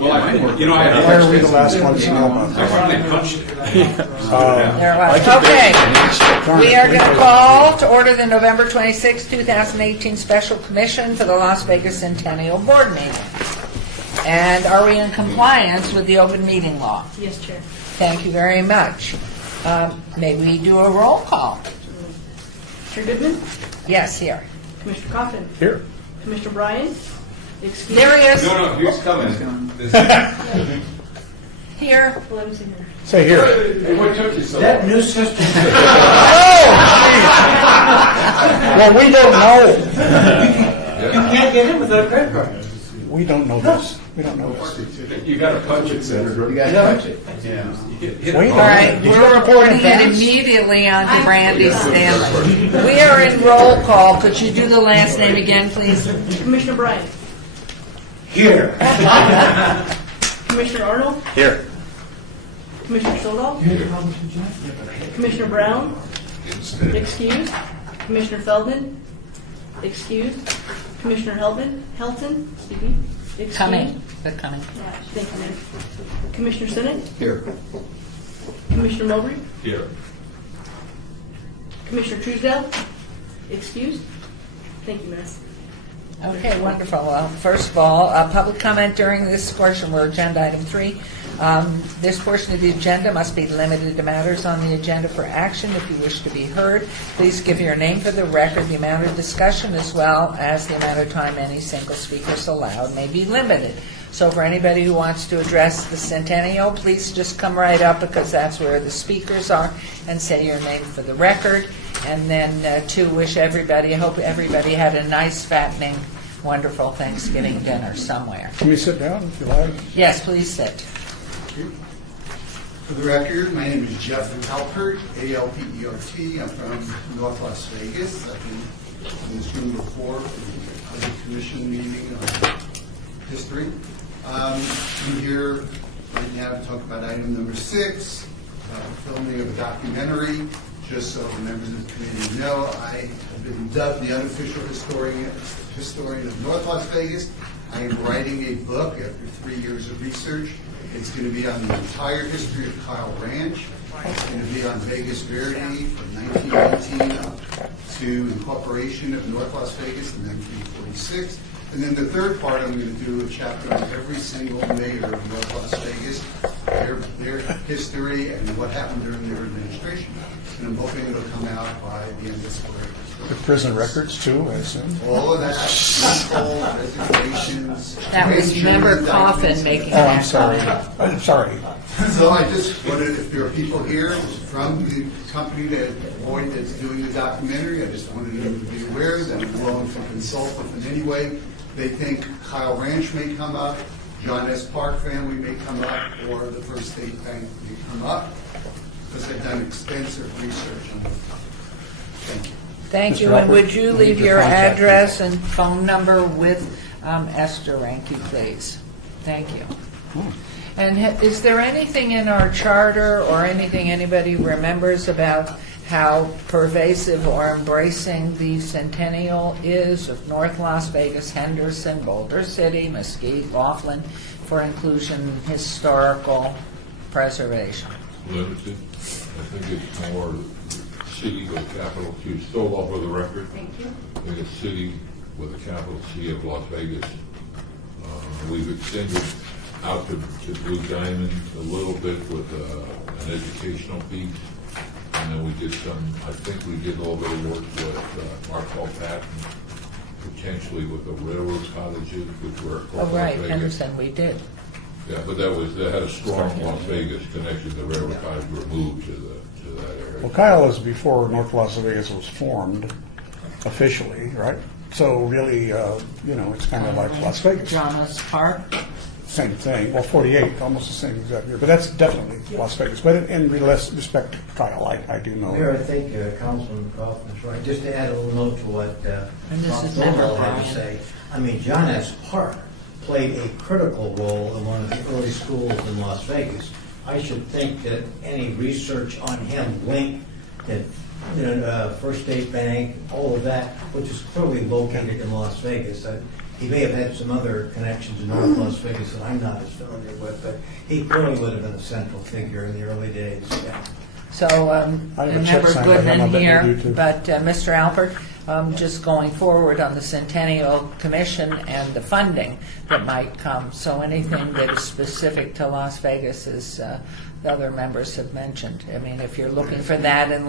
Well, I Why are we the last ones to know about I that? finally punched it. There it was. Okay, we are going to call to order the November 26, 2018 Special Commission for the Las Vegas Centennial Board meeting. And are we in compliance with the open meeting law? Yes, Chair. Thank you very much. May we do a roll call? Commissioner Goodman? Yes, here. Commissioner Coffin? Here. Commissioner Bryan? Excuse There he is. No, he's coming. Here. Well, let me see here. Say here. Hey, what took you so That long? new system. Well, we don't know. You can't get in without a credit card. We don't know this. We don't know this. You got to punch it, Senator. You got to punch it. Yeah. You hit Wait. it. All right, Did you we're report reporting in it advance? immediately onto Brandy Stanley. We are in roll call. Could you do the last name again, please? Commissioner Bryan? Here. Commissioner Arnold? Here. Commissioner Soldahl? Commissioner Brown? Excused. Commissioner Feldman? Excused. Commissioner Helton? Excuse me. Excused. Coming. They're coming. Thank you, ma'am. Commissioner Sinnott? Here. Commissioner Mowbray? Here. Commissioner Truesdale? Excused. Thank you, ma'am. Okay, wonderful. Well, first of all, public comment during this portion, we're agenda item 3. This portion of the agenda must be limited to matters on the agenda for action. If you wish to be heard, please give your name for the record. The amount of discussion as well as the amount of time any single speaker is allowed may be limited. So for anybody who wants to address the Centennial, please just come right up because that's where the speakers are and say your name for the record. And then to wish everybody, I hope everybody had a nice, fattening, wonderful Thanksgiving dinner somewhere. Can we sit down if you like? Yes, please sit. For the record, my name is Jeff Alpert, A-L-P-E-R-T. I'm from North Las Vegas. I've been in this room before for the commission meeting on history. I'm here right now to talk about item number 6, filming of a documentary. Just so the members of the committee know, I have been dubbed the unofficial historian of North Las Vegas. I am writing a book after 3 years of research. It's going to be on the entire history of Kyle Ranch. It's going to be on Vegas Verde from 1918 up to incorporation of North Las Vegas in 1946. And then the third part, I'm going to do a chapter on every single mayor of North Las Vegas, their history, and what happened during their administration. And I'm hoping it'll come out by the end of this quarter. The prison records too, I assume. All of that, recall, resignations. That was transfers, member Coffin documents. making Oh, I'm that sorry. comment. I'm sorry. So I just wondered if there are people here from the company that's doing the documentary. I just wanted them to be aware that I'm willing to consult if in any way they think Kyle Ranch may come up, John S. Park family may come up, or the First State Bank may come up, because I've done extensive research on this topic. Thank you. Thank you, Mr. and would Albert, you we leave need to your contact address and phone number with Esther Ranke, please? Thank you. And is there anything in our charter or anything anybody remembers about how pervasive or embracing the Centennial is of North Las Vegas, Henderson, Boulder City, Mesquite, Laughlin, for inclusion in historical preservation? Limited. I think it's more city with a capital C. Stole off with the record. Thank you. I think it's city with a capital C of Las Vegas. We've extended out to Blue Diamond a little bit with an educational piece. And then we did I think we did a little bit of work with Markel Patton, potentially with the railroad cottages, which were across Oh, right, Las Vegas. Henderson, we did. Yeah, but that had a strong Las Vegas connection. The railroad cottage were moved to that area. Well, Kyle was before North Las Vegas was formed officially, right? So really, it's kind of like Las Vegas. John S. Park? Same thing. Well, 48, almost the same exact year. But that's definitely Las Vegas. But in respect to Kyle, I do know. Mayor, I think Councilman Kaufman's right. Just to add a little note to what And this is Councilman member had Bryan. to say. I mean, John S. Park played a critical role in one of the early schools in Las Vegas. I should think that any research on him linked that First State Bank, all of that, which is clearly located in Las Vegas. He may have had some other connections in North Las Vegas that I'm not as familiar with, but he clearly would have been a central figure in the early days. Yeah. So, I have a check Member signed by him, I Goodman bet you here, do too. but Mr. Alpert, just going forward on the Centennial Commission and the funding that might come, so anything that is specific to Las Vegas, as the other members have mentioned. I mean, if you're looking for that in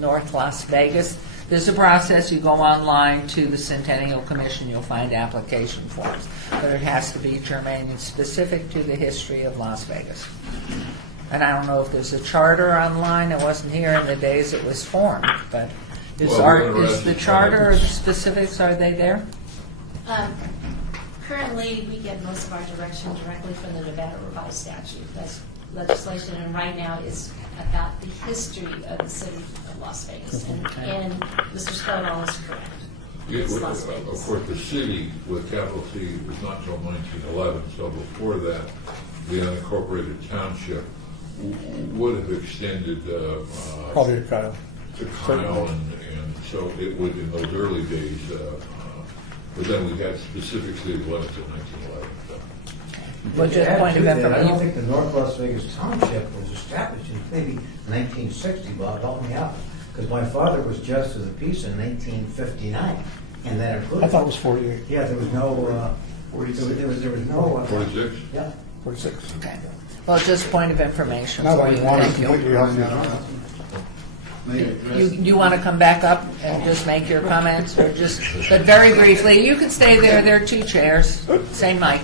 North Las Vegas, there's a process. You go online to the Centennial Commission, you'll find application forms, but it has to be germane and specific to the history of Las Vegas. And I don't know if there's a charter online. I wasn't here in the days it was formed, but is the charter or the specifics, are they there? Currently, we get most of our direction directly from the Nevada Revised Statute. That's legislation, and right now is about the history of the city of Las Vegas. And Mr. Stovall is correct. Yeah, It's well, Las of Vegas. course, the city with capital C was not until 1911, so before that, the unincorporated township would have extended Probably a Kyle. to Kyle, and so it would, in those early days, but then we had specific city limits in 1911. Well, just To point add of to that, I don't information. think the North Las Vegas Township was established in maybe 1960, Bob, help me out. Because my father was justice of the peace in 1959, and that included. I thought it was 48, Yeah, there was no, there was no. 46? Yeah. 46. Okay. Well, just point of information. Now for that you. we want to Thank you. completely off the May I address? You want to come back up and just make your comments, or just, but very briefly, you can stay there, there are two chairs, same mic.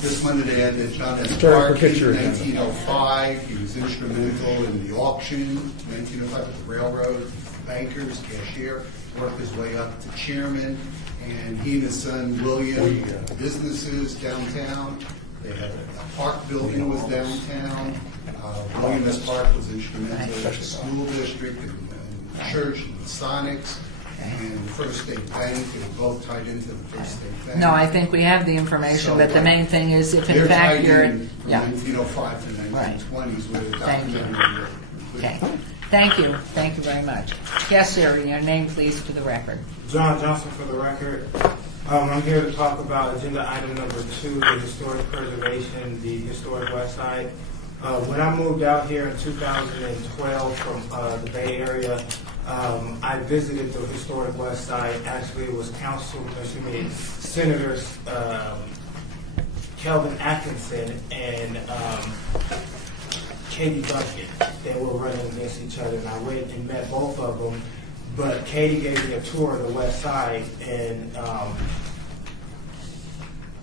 Just wanted to add that John S. Terry, Park forget in your agenda. 1905, he was instrumental in the auction, 1905 with the railroad, bankers, cashier, worked his way up to chairman, and he and his son William, businesses downtown. They had a park building was downtown. William S. Park was instrumental in the school district and church and Sonics and the First State Bank. They were both tied into the First State Bank. No, I think we have the information, but the main thing is if in They're fact tied you're, in from yeah, 1905 to 1920s with a Thank you. documentary. okay. Thank you very much. Yes, sir, your name please for the record. John Johnson for the record. I'm here to talk about agenda item number 2, the historic preservation, the historic West Side. When I moved out here in 2012 from the Bay Area, I visited the historic West Side. Actually, it was Senators Kelvin Atkinson and Katie Duncan. They were running against each other, and I went and met both of them. But Katie gave me a tour of the West Side, and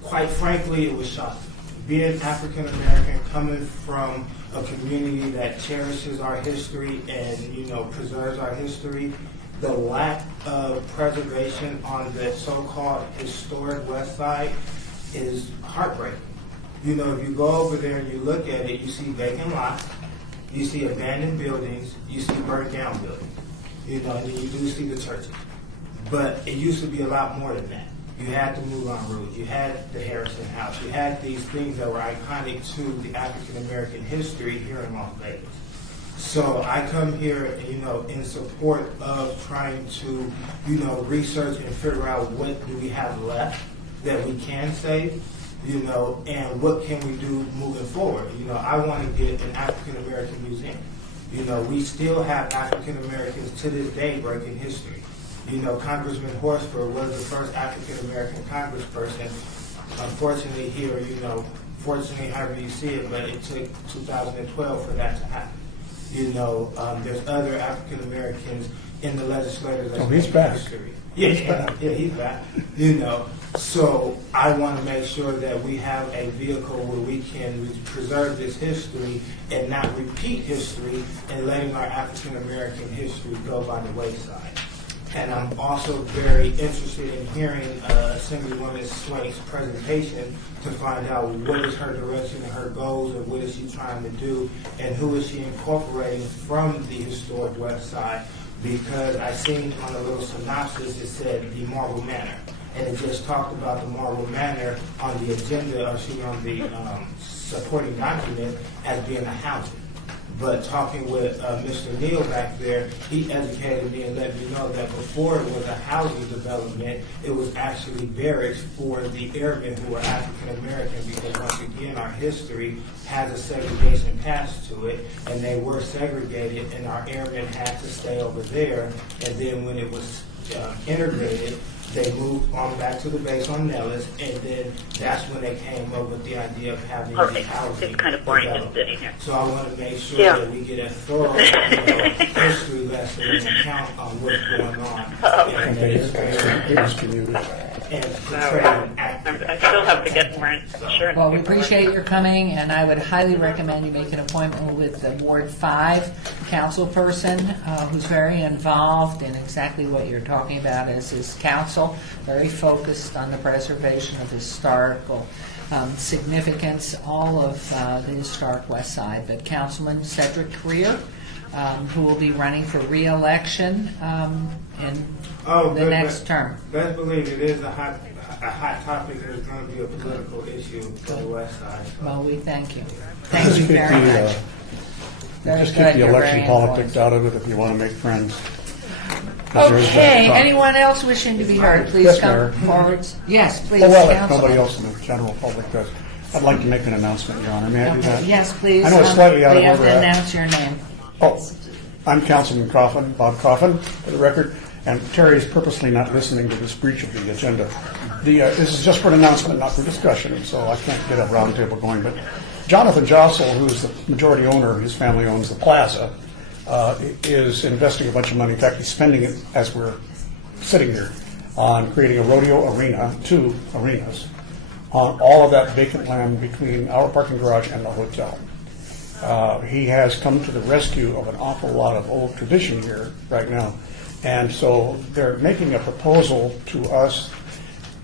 quite frankly, it was shocking. Being African American, coming from a community that cherishes our history and preserves our history, the lack of preservation on the so-called historic West Side is heartbreaking. If you go over there and you look at it, you see vacant lots, you see abandoned buildings, you see burnt down buildings. And then you do see the churches. But it used to be a lot more than that. You had the Moulin Rouge, you had the Harrison House, you had these things that were iconic to the African American history here in Las Vegas. So I come here, in support of trying to, research and figure out what do we have left that we can save, and what can we do moving forward. I want to get an African American museum. We still have African Americans to this day breaking history. Congressman Horsford was the first African American congressperson. Unfortunately here, fortunately however you see it, but it took 2012 for that to happen. There's other African Americans in the legislators. Oh, he's back. History. Yeah, he's back. So I want to make sure that we have a vehicle where we can preserve this history and not repeat history and letting our African American history go by the wayside. And I'm also very interested in hearing Assemblywoman Swank's presentation to find out what is her direction and her goals and what is she trying to do and who is she incorporating from the historic West Side, because I seen on a little synopsis it said the Marble Manor, and it just talked about the Marble Manor on the agenda, on the supporting document as being a housing. But talking with Mr. Neal back there, he educated me and let me know that before it was a housing development, it was actually barracks for the airmen who were African American, because once again, our history has a segregation past to it, and they were segregated, and our airmen had to stay over there. And then when it was integrated, they moved on back to the base on Nellis, and then that's when they came up with the idea of having the housing. It's kind of boring just developed. sitting here. So I want to make sure Yeah. that we get a thorough history lesson and account on what's going on. And Okay, it's here's community. and portray an accurate. I still have to get more insurance. Well, we appreciate your coming, and I would highly recommend you make an appointment with the Ward 5 council person, who's very involved in exactly what you're talking about as his council, very focused on the preservation of historical significance, all of the historic West Side. But Councilman Cedric Creer, who will be running for re-election in the next term. Best believe it is a hot topic, and it's going to be a political issue for the West Side. Well, we thank you. Thank Just you keep very the, much. Very just good. keep the You're election very politics informed. out of it if you want to make friends. 'Cause there is that Okay, problem. anyone else wishing to be heard, please Yes, come Mayor. forward. Yes, please, Oh, well, if Councilman. nobody else in the general public does. I'd like to make an announcement, Your Honor. May I do Okay, that? yes, please. I know it's slightly out of You have order. to announce your name. Oh, I'm Councilman Coffin, Bob Coffin, for the record, and Terry is purposely not listening to this breach of the agenda. This is just for an announcement, not for discussion, so I can't get a roundtable going. But Jonathan Jossel, who's the majority owner, his family owns the plaza, is investing a bunch of money. In fact, he's spending it as we're sitting here on creating a rodeo arena, 2 arenas, on all of that vacant land between our parking garage and the hotel. He has come to the rescue of an awful lot of old tradition here right now. And so they're making a proposal to us,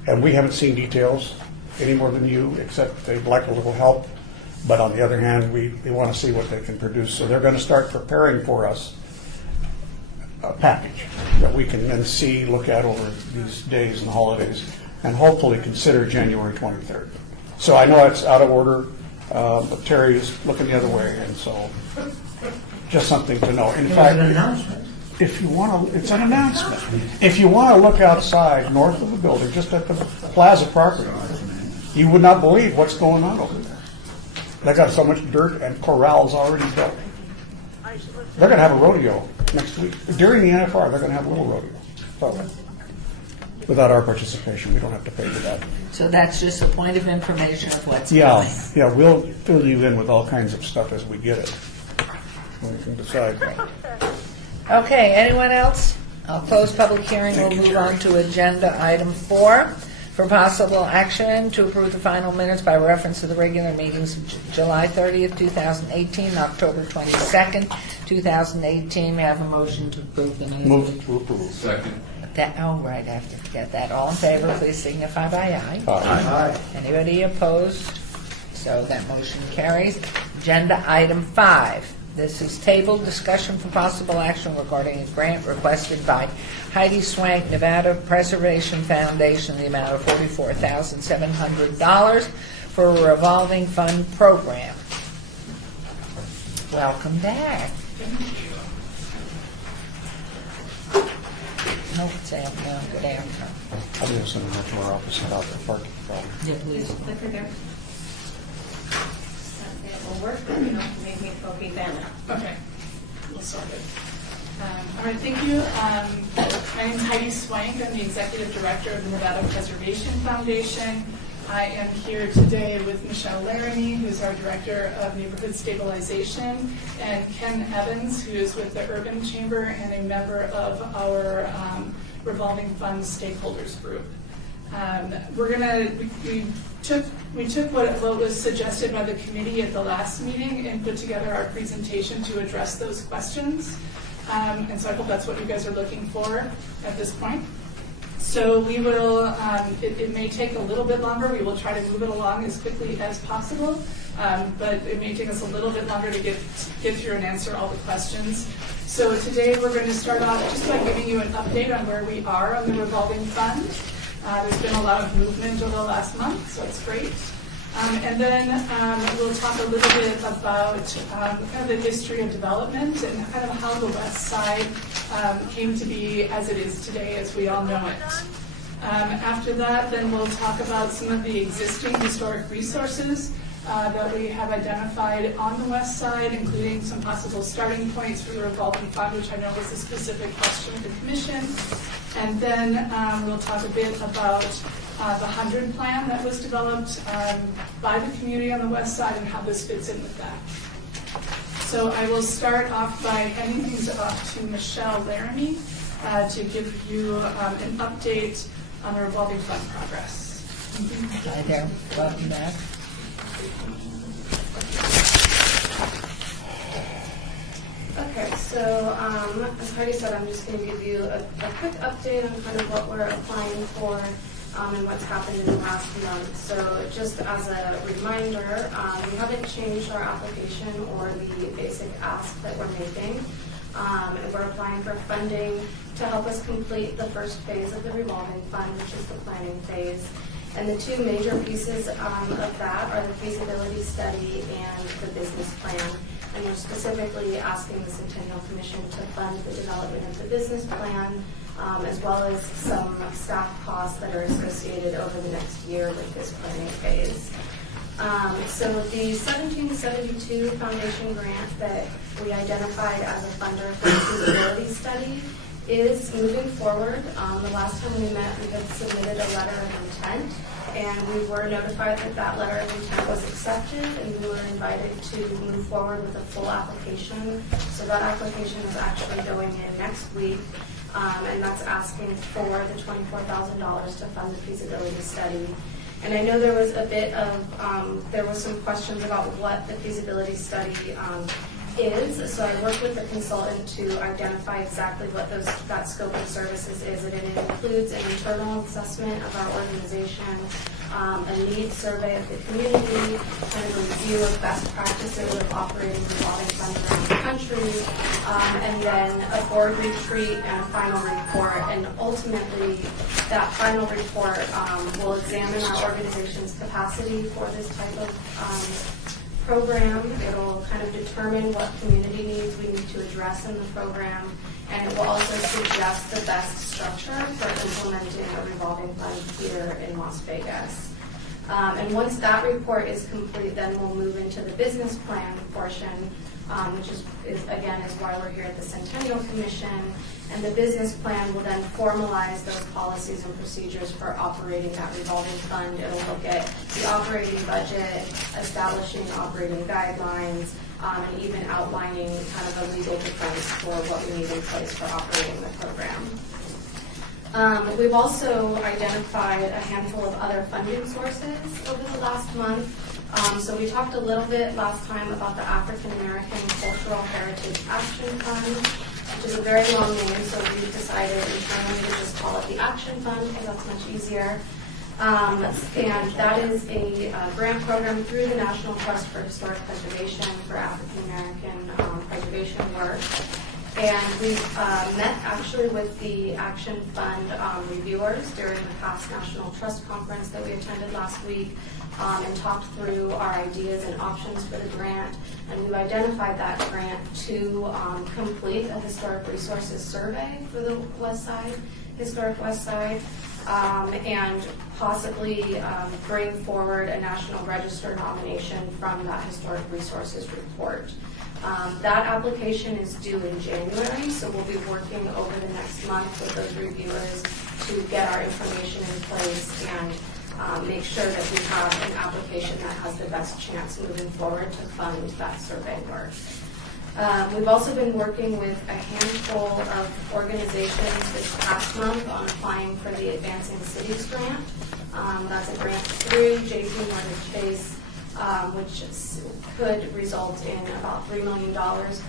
and we haven't seen details any more than you, except they'd like a little help. But on the other hand, we want to see what they can produce. So they're going to start preparing for us a package that we can then see, look at over these days and holidays, and hopefully consider January 23rd. So I know it's out of order, but Terry is looking the other way, and so just something to know. In fact, if you want to, it's an announcement. If you want to look outside north of the building, just at the plaza property, you would not believe what's going on over there. They got so much dirt and corrals already built. They're going to have a rodeo next week. During the NFR, they're going to have a little rodeo. So, without our participation, we don't have to pay for that. So that's just a point of information of what's Yeah, coming. yeah, we'll fill you in with all kinds of stuff as we get it. We can decide. Okay, anyone else? I'll close public hearing. We'll move on to agenda item 4 for possible action to approve the final minutes by reference to the regular meetings of July 30th, 2018, and October 22nd, 2018. May I have a motion to approve the minutes? Move to approve. Second. Oh, right, I have to forget that. All in favor, please signify by aye. Aye. Anybody opposed? So that motion carries. Agenda item 5. This is tabled discussion for possible action regarding a grant requested by Heidi Swank, Nevada Preservation Foundation, in the amount of $44,700 for a revolving fund program. Welcome back. No, it's afternoon. Good afternoon. I'm going to send them to our office about the parking problem. Yeah, please. Clicker there. It will work, you know, maybe it'll be better. Okay, we'll solve it. All right, thank you. My name is Heidi Swank. I'm the Executive Director of the Nevada Preservation Foundation. I am here today with Michelle Laramie, who's our Director of Neighborhood Stabilization, and Ken Evans, who is with the Urban Chamber and a member of our Revolving Funds Stakeholders Group. We took what was suggested by the committee at the last meeting and put together our presentation to address those questions. And so I hope that's what you guys are looking for at this point. So we will, it may take a little bit longer. We will try to move it along as quickly as possible. But it may take us a little bit longer to get through and answer all the questions. So today we're going to start off just by giving you an update on where we are on the revolving fund. There's been a lot of movement over the last month, so it's great. And then we'll talk a little bit about kind of the history of development and kind of how the West Side came to be as it is today, as we all know it. After that, then we'll talk about some of the existing historic resources that we have identified on the West Side, including some possible starting points for the revolving fund, which I know was a specific question of the Commission. And then we'll talk a bit about the 100 plan that was developed by the community on the West Side and how this fits in with that. So I will start off by handing things off to Michelle Laramie to give you an update on the revolving fund progress. Hi there, welcome back. Okay, so as Heidi said, I'm just going to give you a quick update on kind of what we're applying for and what's happened in the last month. So just as a reminder, we haven't changed our application or the basic ask that we're making. And we're applying for funding to help us complete the first phase of the revolving fund, which is the planning phase. And the two major pieces of that are the feasibility study and the business plan. And we're specifically asking the Centennial Commission to fund the development of the business plan, as well as some staff costs that are associated over the next year with this planning phase. So the 1772 Foundation grant that we identified as a funder for the feasibility study is moving forward. The last time we met, we had submitted a letter of intent, and we were notified that that letter of intent was accepted, and we were invited to move forward with a full application. So that application is actually going in next week, and that's asking for the $24,000 to fund the feasibility study. And I know there was a bit of, there was some questions about what the feasibility study is. So I worked with the consultant to identify exactly what that scope of services is. And it includes an internal assessment of our organization, a needs survey of the community, kind of a review of best practices of operating revolving funds around the country, and then a board retreat and a final report. And ultimately, that final report will examine our organization's capacity for this type of program. It'll kind of determine what community needs we need to address in the program, and it will also suggest the best structure for implementing a revolving fund here in Las Vegas. And once that report is complete, then we'll move into the business plan portion, which is again why we're here at the Centennial Commission. And the business plan will then formalize those policies and procedures for operating that revolving fund. It'll look at the operating budget, establishing operating guidelines, and even outlining kind of a legal defense for what we need in place for operating the program. We've also identified a handful of other funding sources over the last month. So we talked a little bit last time about the African American Cultural Heritage Action Fund, which is a very long name, so we've decided internally to just call it the Action Fund because that's much easier. And that is a grant program through the National Trust for Historic Preservation for African American preservation work. And we've met actually with the Action Fund reviewers during the past National Trust Conference that we attended last week, and talked through our ideas and options for the grant. And we've identified that grant to complete a historic resources survey for the West Side, historic West Side, and possibly bring forward a National Register nomination from that historic resources report. That application is due in January, so we'll be working over the next month with those reviewers to get our information in place and make sure that we have an application that has the best chance moving forward to fund that survey work. We've also been working with a handful of organizations this past month on applying for the Advancing Cities grant. That's a grant through JP Morgan Chase, which could result in about $3 million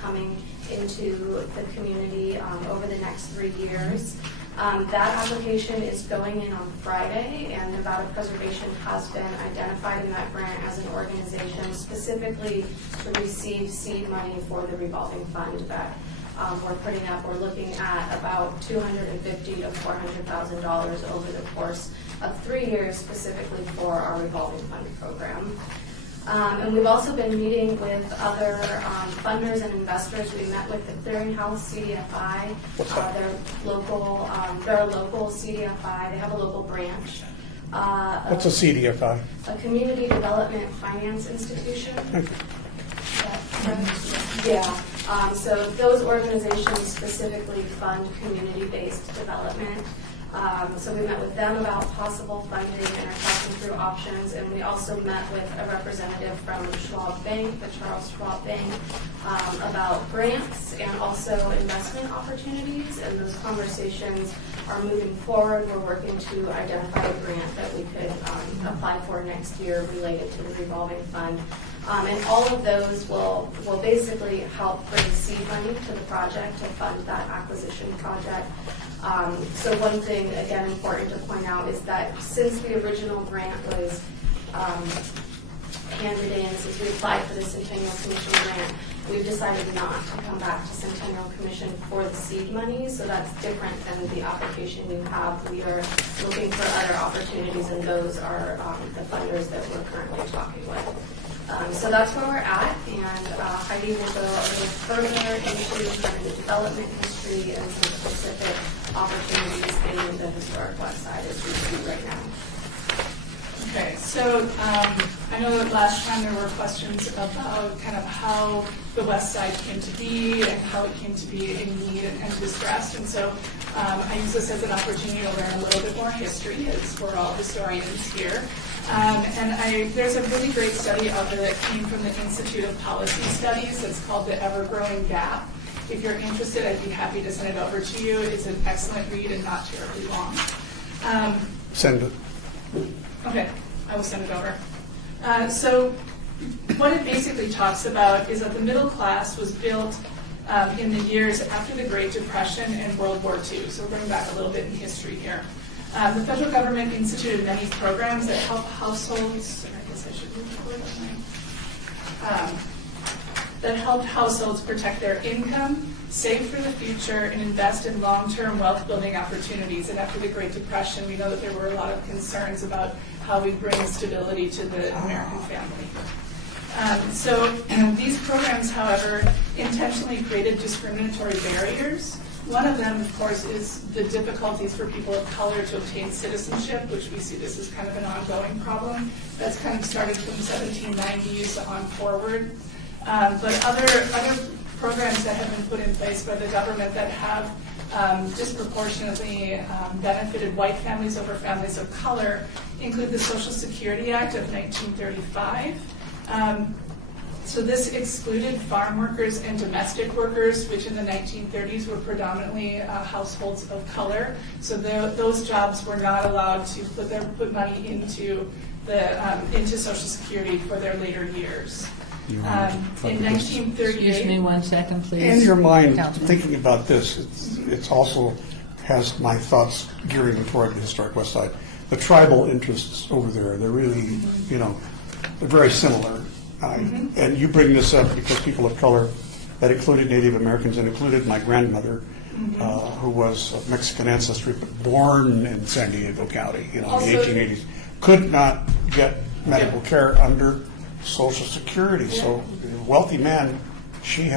coming into the community over the next 3 years. That application is going in on Friday, and Nevada Preservation has been identified in that grant as an organization specifically to receive seed money for the revolving fund that we're putting up. We're looking at about $250,000 to $400,000 over the course of 3 years specifically for our revolving fund program. And we've also been meeting with other funders and investors. We met with the Clearinghouse CDFI. They're a local CDFI. They have a local branch. What's a CDFI? A Community Development Finance Institution. Yeah. So those organizations specifically fund community-based development. So we met with them about possible funding and are talking through options. And we also met with a representative from Schwab Bank, the Charles Schwab Bank, about grants and also investment opportunities. And those conversations are moving forward. We're working to identify a grant that we could apply for next year related to the revolving fund. And all of those will basically help bring seed money to the project to fund that acquisition project. So one thing, again, important to point out is that since the original grant was handed in, since we applied for the Centennial Commission grant, we've decided not to come back to Centennial Commission for the seed money. So that's different than the application you have. We are looking for other opportunities, and those are the funders that we're currently talking with. So that's where we're at, and Heidi will go a little further into kind of the development history and some specific opportunities in the historic west side as we see right now. Okay, so I know that last time there were questions about kind of how the west side came to be and how it came to be in need and distressed, and so I use this as an opportunity to learn a little bit more history, as we're all historians here. And there's a really great study out there that came from the Institute of Policy Studies. It's called The Ever-Growing Gap. If you're interested, I'd be happy to send it over to you. It's an excellent read and not terribly long. Send it. Okay, I will send it over. So what it basically talks about is that the middle class was built in the years after the Great Depression and World War II. So we're going back a little bit in history here. The federal government instituted many programs that help households, I guess I should move forward on mine, that helped households protect their income, save for the future, and invest in long-term wealth-building opportunities. And after the Great Depression, we know that there were a lot of concerns about how we bring stability to the American family. So these programs, however, intentionally created discriminatory barriers. One of them, of course, is the difficulties for people of color to obtain citizenship, which we see this as kind of an ongoing problem. That's kind of started from the 1790s on forward. But other programs that have been put in place by the government that have disproportionately benefited white families over families of color include the Social Security Act of 1935. So this excluded farm workers and domestic workers, which in the 1930s were predominantly households of color. So those jobs were not allowed to put money into Social Security for their later years. In 1938, Excuse me 1 second, please. In your mind, Councilman. thinking about this, it's also has my thoughts gearing toward the historic west side. The tribal interests over there, they're really, they're very similar. And you bring this up because people of color, that included Native Americans and included my grandmother, who was of Mexican ancestry but born in San Diego County, in the 1880s, could not get medical care under Social Security. So a wealthy man, she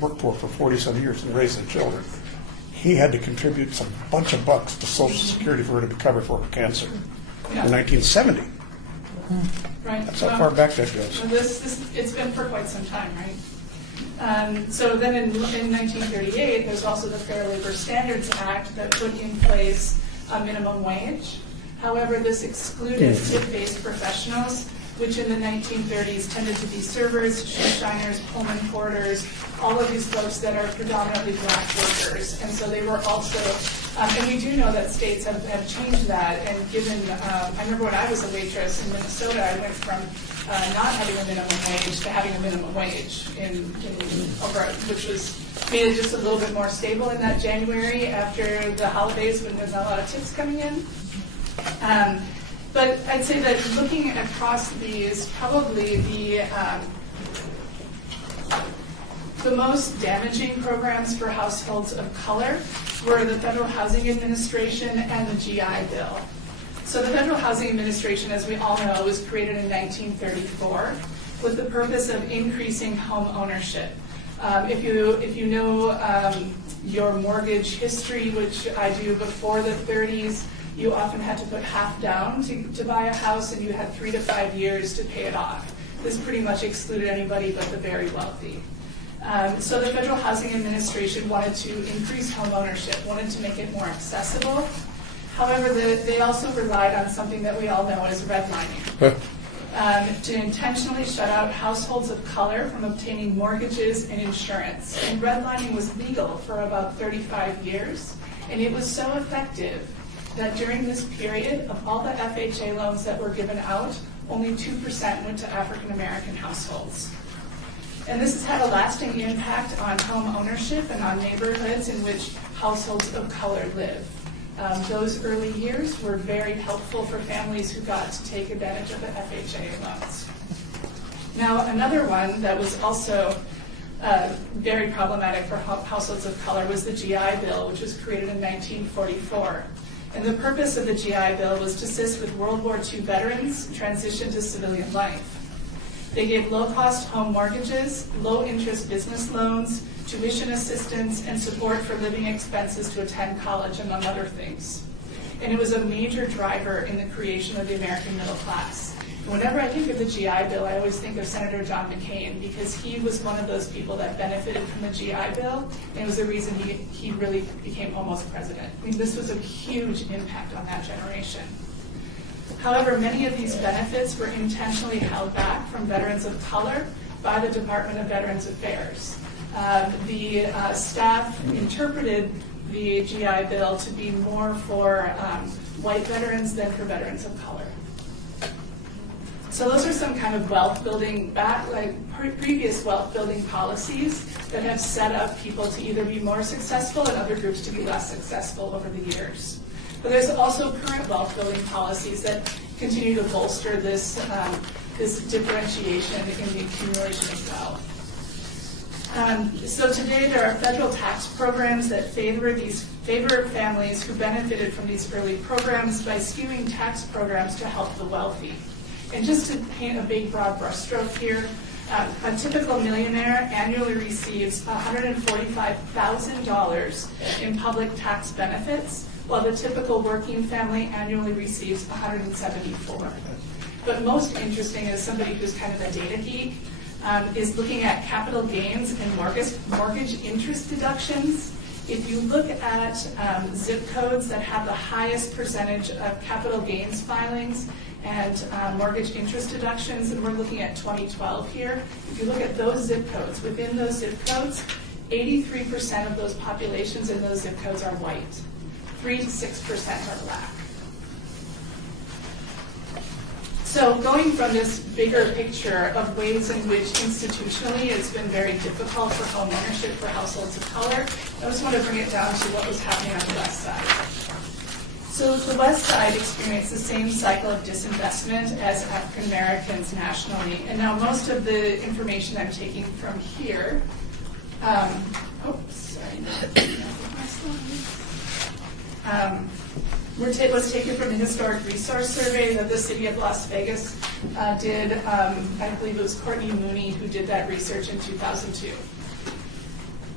worked for 47 years and raised the children. He had to contribute some bunch of bucks to Social Security for her to be covered for her cancer in 1970. Right. That's how far back that goes. It's been for quite some time, right? So then in 1938, there's also the Fair Labor Standards Act that put in place a minimum wage. However, this excluded tip-based professionals, which in the 1930s tended to be servers, shoe shiners, Pullman porters, all of these folks that are predominantly black workers. And so they were also, and we do know that states have changed that and given, I remember when I was a waitress in Minnesota, I went from not having a minimum wage to having a minimum wage which made it just a little bit more stable in that January after the holidays when there's not a lot of tips coming in. But I'd say that looking across these, probably the most damaging programs for households of color were the Federal Housing Administration and the GI Bill. So the Federal Housing Administration, as we all know, was created in 1934 with the purpose of increasing home ownership. If you know your mortgage history, which I do before the 30s, you often had to put half down to buy a house, and you had 3 to 5 years to pay it off. This pretty much excluded anybody but the very wealthy. So the Federal Housing Administration wanted to increase home ownership, wanted to make it more accessible. However, they also relied on something that we all know as redlining, to intentionally shut out households of color from obtaining mortgages and insurance. And redlining was legal for about 35 years, and it was so effective that during this period, of all the FHA loans that were given out, only 2% went to African American households. And this has had a lasting impact on home ownership and on neighborhoods in which households of color live. Those early years were very helpful for families who got to take advantage of the FHA loans. Now, another one that was also very problematic for households of color was the GI Bill, which was created in 1944. And the purpose of the GI Bill was to assist with World War II veterans transition to civilian life. They gave low-cost home mortgages, low-interest business loans, tuition assistance, and support for living expenses to attend college, among other things. And it was a major driver in the creation of the American middle class. And whenever I think of the GI Bill, I always think of Senator John McCain, because he was one of those people that benefited from the GI Bill, and it was the reason he really became almost president. I mean, this was a huge impact on that generation. However, many of these benefits were intentionally held back from veterans of color by the Department of Veterans Affairs. The staff interpreted the GI Bill to be more for white veterans than for veterans of color. So those are some kind of wealth building, previous wealth building policies that have set up people to either be more successful and other groups to be less successful over the years. But there's also current wealth building policies that continue to bolster this differentiation in the accumulation of wealth. So today there are federal tax programs that favor families who benefited from these early programs by skewing tax programs to help the wealthy. And just to paint a big broad brushstroke here, a typical millionaire annually receives $145,000 in public tax benefits, while the typical working family annually receives $174,000. But most interesting, as somebody who's kind of a data geek, is looking at capital gains and mortgage interest deductions. If you look at zip codes that have the highest percentage of capital gains filings and mortgage interest deductions, and we're looking at 2012 here, if you look at those zip codes, within those zip codes, 83% of those populations in those zip codes are white. 3 to 6% are black. So going from this bigger picture of ways in which institutionally it's been very difficult for home ownership for households of color, I just want to bring it down to what was happening on the West Side. So the West Side experienced the same cycle of disinvestment as African Americans nationally. And now most of the information I'm taking from here, was taken from the Historic Resource Survey that the City of Las Vegas did. I believe it was Courtney Mooney who did that research in 2002.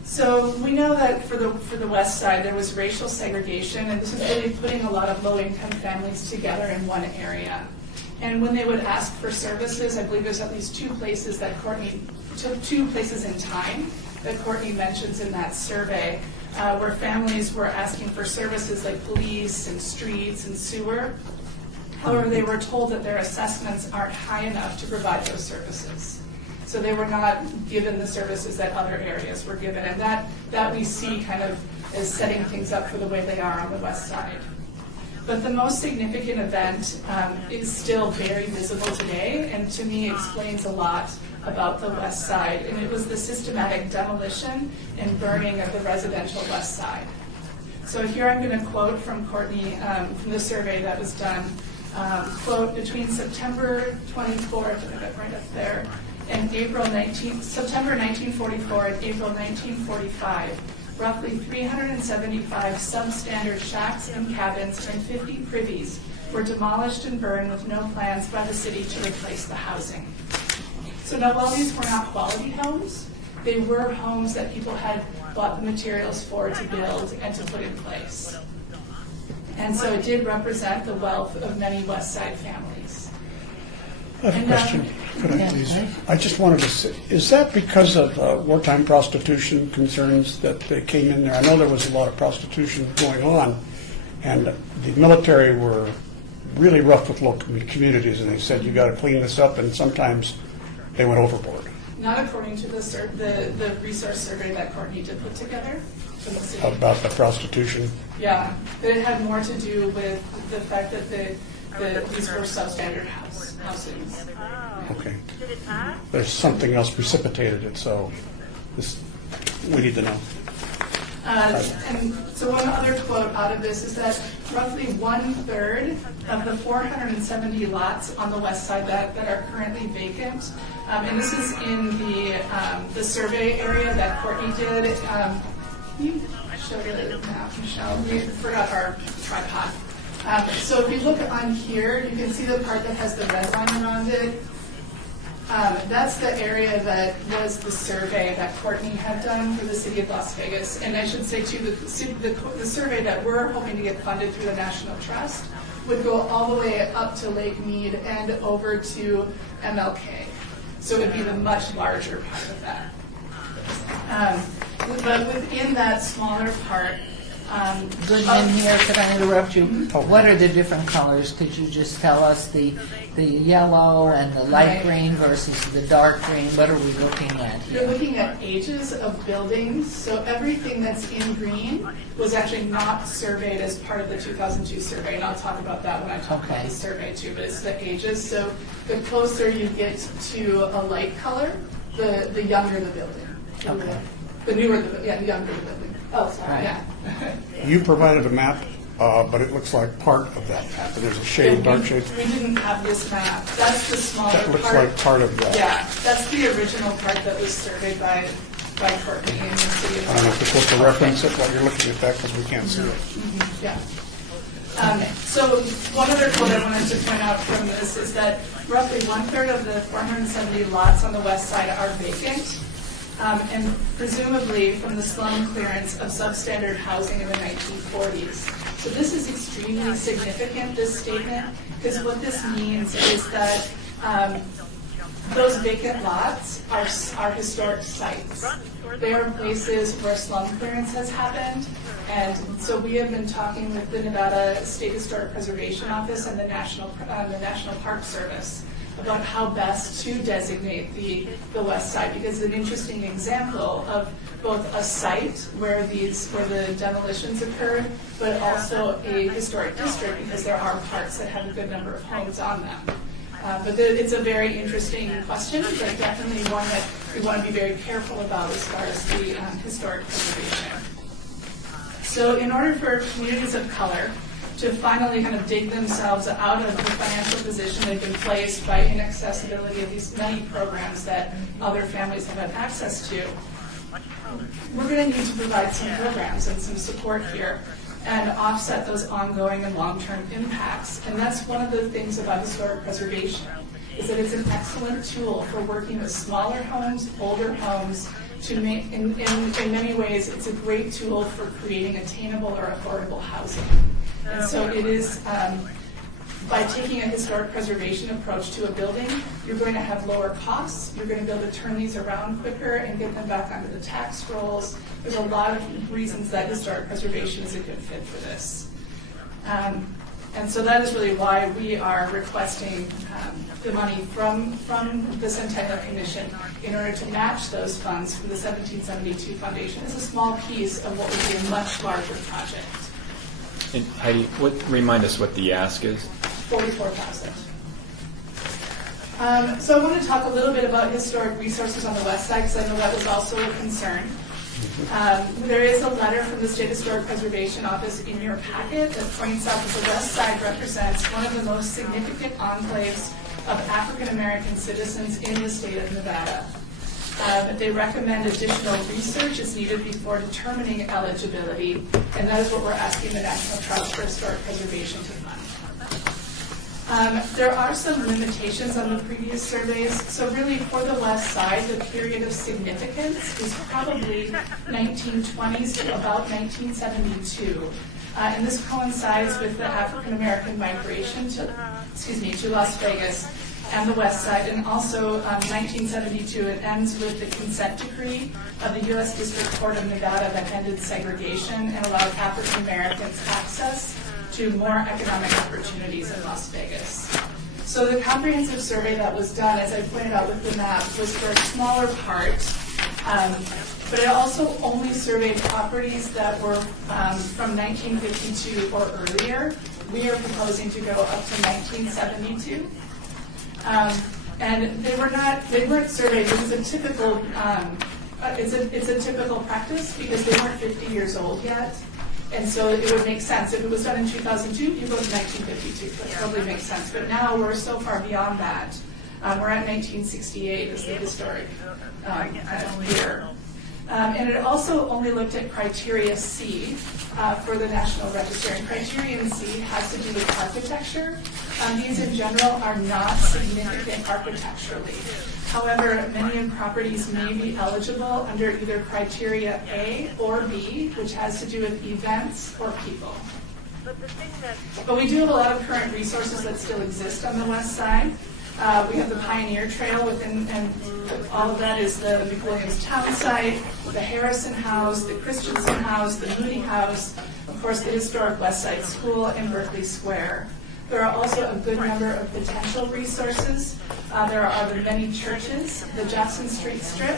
So we know that for the West Side there was racial segregation, and this was really putting a lot of low-income families together in one area. And when they would ask for services, I believe there's at least two places in time that Courtney mentions in that survey, where families were asking for services like police and streets and sewer. However, they were told that their assessments aren't high enough to provide those services. So they were not given the services that other areas were given. And that we see kind of as setting things up for the way they are on the West Side. But the most significant event is still very visible today, and to me explains a lot about the West Side, and it was the systematic demolition and burning of the residential West Side. So here I'm going to quote from Courtney from the survey that was done. Quote, between September 24th, I got it right up there, and September 1944 and April 1945, roughly 375 substandard shacks and cabins and 50 privies were demolished and burned with no plans by the city to replace the housing. So now, while these were not quality homes, they were homes that people had bought the materials for to build and to put in place. And so it did represent the wealth of many West Side families. I have a And, question. Could I yeah, please? sure. I just wanted to say, is that because of wartime prostitution concerns that they came in there? I know there was a lot of prostitution going on, and the military were really rough with local communities, and they said, you got to clean this up, and sometimes they went overboard. Not according to the resource survey that Courtney did put together from the city. About the prostitution. Yeah, but it had more to do with the fact that these were substandard housings. Okay. There's something else precipitated it, so we need to know. And so one other quote out of this is that roughly 1/3 of the 470 lots on the west side that are currently vacant, and this is in the survey area that Courtney did. Can you show the map, Michelle? We forgot our tripod. So if you look on here, you can see the part that has the red line around it. That's the area that was the survey that Courtney had done for the city of Las Vegas. And I should say too, the survey that we're hoping to get funded through the National Trust would go all the way up to Lake Mead and over to MLK. So it would be the much larger part of that. But within that smaller part, Goodman here, could I interrupt you? What are the different colors? Could you just tell us the yellow and the light green versus the dark green? What are we looking at you're here? looking at ages of buildings. So everything that's in green was actually not surveyed as part of the 2002 survey. And I'll talk about that when I talk about the survey too, but it's the ages. So the closer you get to a light color, the younger the building. Okay. The younger the building. Oh, sorry, Right. yeah. You provided a map, but it looks like part of that map. There's a shade, dark shade. We didn't have this map. That's the smaller part. That looks like part of that. Yeah, that's the original part that was surveyed by Courtney in the city of I don't know if you're supposed to reference it while you're looking at that because we can't see it. Yeah. So one other quote I wanted to point out from this is that roughly 1/3 of the 470 lots on the west side are vacant. And presumably from the slum clearance of substandard housing in the 1940s. So this is extremely significant, this statement, because what this means is that those vacant lots are historic sites. They are places where slum clearance has happened, and so we have been talking with the Nevada State Historic Preservation Office and the National Park Service about how best to designate the west side, because it's an interesting example of both a site where the demolitions occurred, but also a historic district because there are parts that have a good number of homes on them. But it's a very interesting question, but definitely one that we want to be very careful about as far as the historic preservation. So in order for communities of color to finally kind of dig themselves out of the financial position they've been placed by inaccessibility of these many programs that other families have had access to, we're going to need to provide some programs and some support here and offset those ongoing and long-term impacts. And that's one of the things about historic preservation, is that it's an excellent tool for working with smaller homes, older homes, to make, in many ways, it's a great tool for creating attainable or affordable housing. And so it is, by taking a historic preservation approach to a building, you're going to have lower costs, you're going to be able to turn these around quicker and get them back onto the tax rolls. There's a lot of reasons that historic preservation is a good fit for this. And so that is really why we are requesting the money from the Centennial Commission in order to match those funds from the 1772 Foundation. It's a small piece of what would be a much larger project. And Heidi, remind us what the ask is? $44,000. So I want to talk a little bit about historic resources on the west side, because I know that was also a concern. There is a letter from the State Historic Preservation Office in your packet that points out that the west side represents one of the most significant enclaves of African American citizens in the state of Nevada. They recommend additional research is needed before determining eligibility, and that is what we're asking the National Trust for Historic Preservation to fund. There are some limitations on the previous surveys. So really, for the west side, the period of significance is probably 1920s to about 1972. And this coincides with the African American migration to Las Vegas and the west side, and also 1972, it ends with the consent decree of the U.S. District Court of Nevada that ended segregation and allowed African Americans access to more economic opportunities in Las Vegas. So the comprehensive survey that was done, as I pointed out with the map, was for a smaller part, but it also only surveyed properties that were from 1952 or earlier. We are proposing to go up to 1972. And they weren't surveyed. It was a typical, it's a typical practice because they weren't 50 years old yet. And so it would make sense. If it was done in 2002, you go to 1952. That totally makes sense. But now we're so far beyond that. We're at 1968 as the historic year. And it also only looked at criteria C for the National Register. And criterion C has to do with architecture. These in general are not significant architecturally. However, many properties may be eligible under either criteria A or B, which has to do with events or people. But we do have a lot of current resources that still exist on the west side. We have the Pioneer Trail within, and all of that is the McWilliams Town site, the Harrison House, the Christensen House, the Moody House, of course the historic West Side School, and Berkeley Square. There are also a good number of potential resources. There are the many churches, the Jackson Street Strip,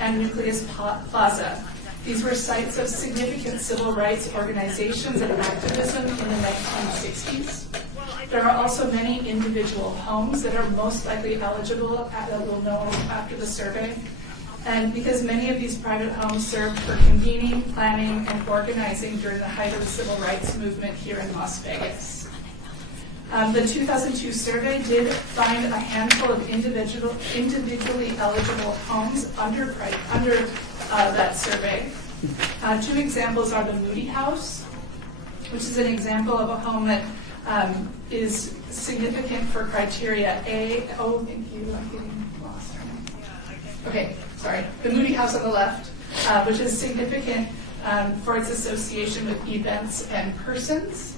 and Nucleus Plaza. These were sites of significant civil rights organizations and activism in the 1960s. There are also many individual homes that are most likely eligible that we'll know after the survey. And because many of these private homes served for convening, planning, and organizing during the height of the civil rights movement here in Las Vegas. The 2002 survey did find a handful of individually eligible homes under that survey. Two examples are the Moody House, which is an example of a home that is significant for criteria A. Oh, thank you. I'm getting lost. Okay, sorry. The Moody House on the left, which is significant for its association with events and persons.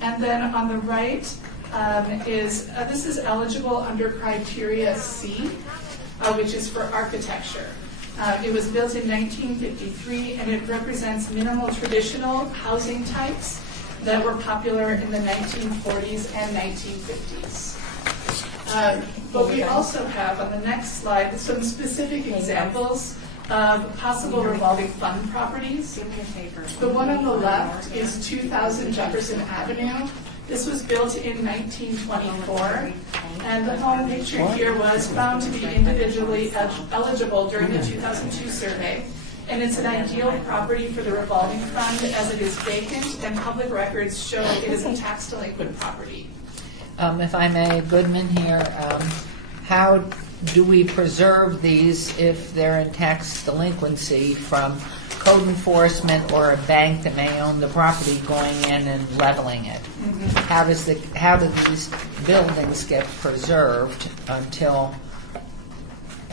And then on the right this is eligible under criteria C, which is for architecture. It was built in 1953, and it represents minimal traditional housing types that were popular in the 1940s and 1950s. But we also have on the next slide some specific examples of possible revolving fund properties. The one on the left is 2000 Jefferson Avenue. This was built in 1924, and the home pictured here was found to be individually eligible during the 2002 survey. And it's an ideal property for the revolving fund as it is vacant, and public records show it is a tax delinquent property. If I may, Goodman here, how do we preserve these if they're in tax delinquency from code enforcement or a bank that may own the property going in and leveling it? Mm-hmm. How do these buildings get preserved until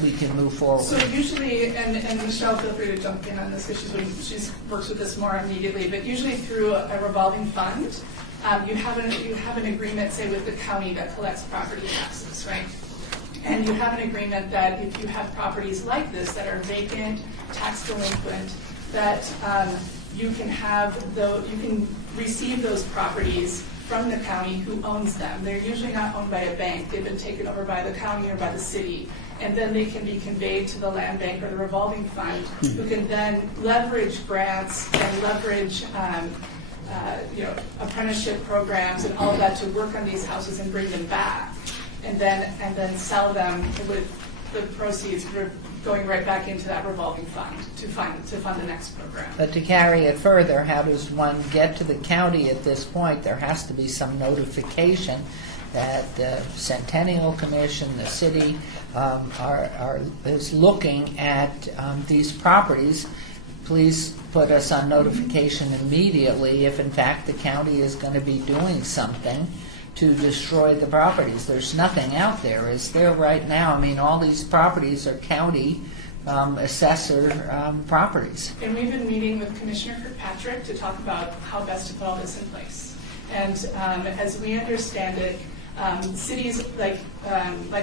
we can move forward? So usually, and Michelle, feel free to jump in on this because she works with this more immediately, but usually through a revolving fund, you have an agreement, say, with the county that collects property taxes, right? And you have an agreement that if you have properties like this that are vacant, tax delinquent, that you can receive those properties from the county who owns them. They're usually not owned by a bank. They've been taken over by the county or by the city. And then they can be conveyed to the land bank or the revolving fund, who can then leverage grants and leverage apprenticeship programs and all of that to work on these houses and bring them back, and then sell them with the proceeds going right back into that revolving fund to fund the next program. But to carry it further, how does one get to the county at this point? There has to be some notification that the Centennial Commission, the city, is looking at these properties. Please put us on notification immediately if, in fact, the county is going to be doing something to destroy the properties. There's nothing out there, is there, right now? I mean, all these properties are county assessor properties. And we've been meeting with Commissioner Kirkpatrick to talk about how best to put all this in place. And as we understand it, cities like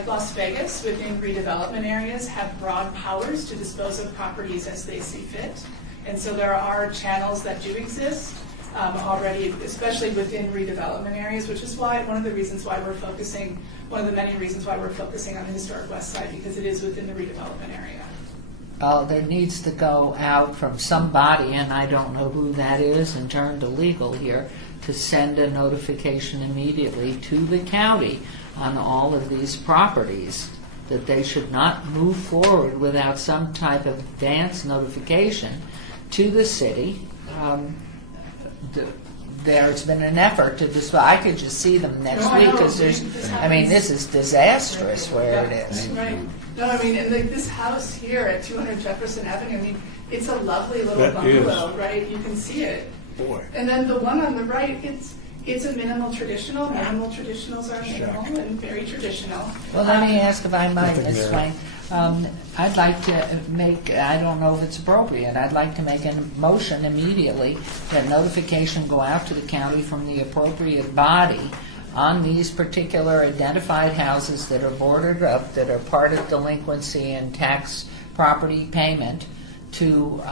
Las Vegas within redevelopment areas have broad powers to dispose of properties as they see fit. And so there are channels that do exist already, especially within redevelopment areas, which is why one of the many reasons why we're focusing on the historic west side, because it is within the redevelopment area. There needs to go out from somebody, and I don't know who that is, and turn to legal here, to send a notification immediately to the county on all of these properties, that they should not move forward without some type of advance notification to the city. There's been an effort to dispose. I could just see them next week, because this is disastrous where it is. Right. No, I mean, and this house here at 200 Jefferson Avenue, I mean, it's a lovely little bungalow, right? You can see it. Boy. And then the one on the right, it's a minimal traditional. Minimal traditionals are minimal and very traditional. Well, let me ask if I might, Ms. Swain. I'd like to make, I don't know if it's appropriate, I'd like to make a motion immediately that notification go out to the county from the appropriate body on these particular identified houses that are boarded up, that are part of delinquency and tax property payment, to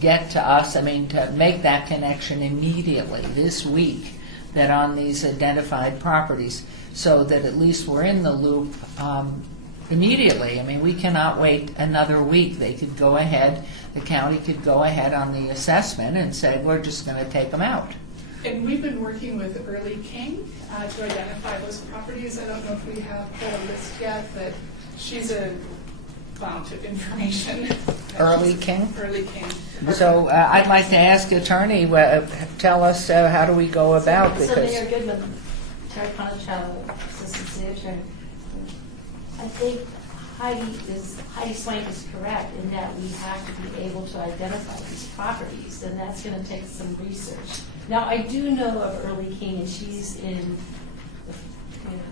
get to us, to make that connection immediately this week, that on these identified properties, so that at least we're in the loop immediately. We cannot wait another week. They could go ahead, the county could go ahead on the assessment and say, we're just going to take them out. And we've been working with Early King to identify those properties. I don't know if we have a list yet, but she's a fount of information. Early King? Early King. So I'd like to ask Attorney, tell us how do we go about So because Mayor Goodman, Terry Ponticello, Assistant City Attorney. I think Heidi Swain is correct in that we have to be able to identify these properties, and that's going to take some research. Now, I do know of Early King, and she's in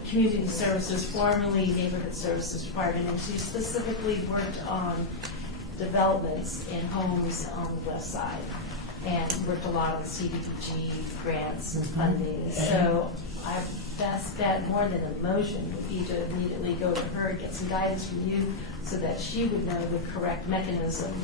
Community Services, formerly Neighborhood Services Department, and she specifically worked on developments in homes on the west side, and worked a lot on CDBG grants and funding. So our best bet, more than a motion, would be to immediately go to her and get some guidance from you, so that she would know the correct mechanism,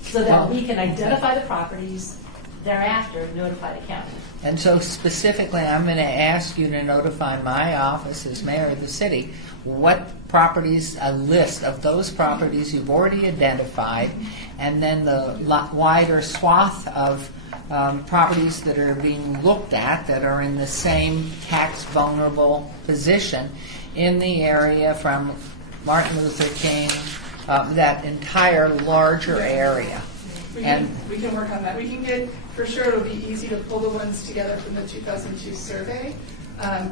so that we can identify the properties, thereafter notify the county. And so specifically, I'm going to ask you to notify my office as mayor of the city what properties, a list of those properties you've already identified, and then the wider swath of properties that are being looked at that are in the same tax vulnerable position in the area from Martin Luther King, that entire larger area. We can work on that. We can get, for sure it'll be easy to pull the ones together from the 2002 survey,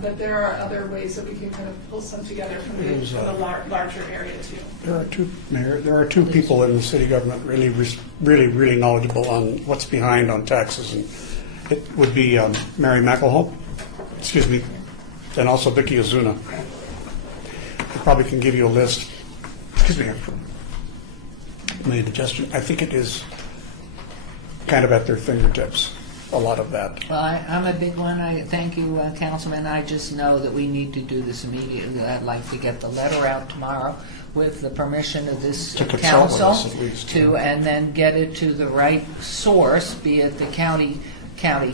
but there are other ways that we can kind of pull some together from the larger area too. There are two people in the city government really knowledgeable on what's behind on taxes, and it would be Mary McElhope, and also Vicky Ozuna. I probably can give you a list. Made a gesture. I think it is kind of at their fingertips, a lot of that. Well, I'm a big one. I thank you, Councilman. I just know that we need to do this immediately. I'd like to get the letter out tomorrow with the permission of this council and then get it to the right source, be it the county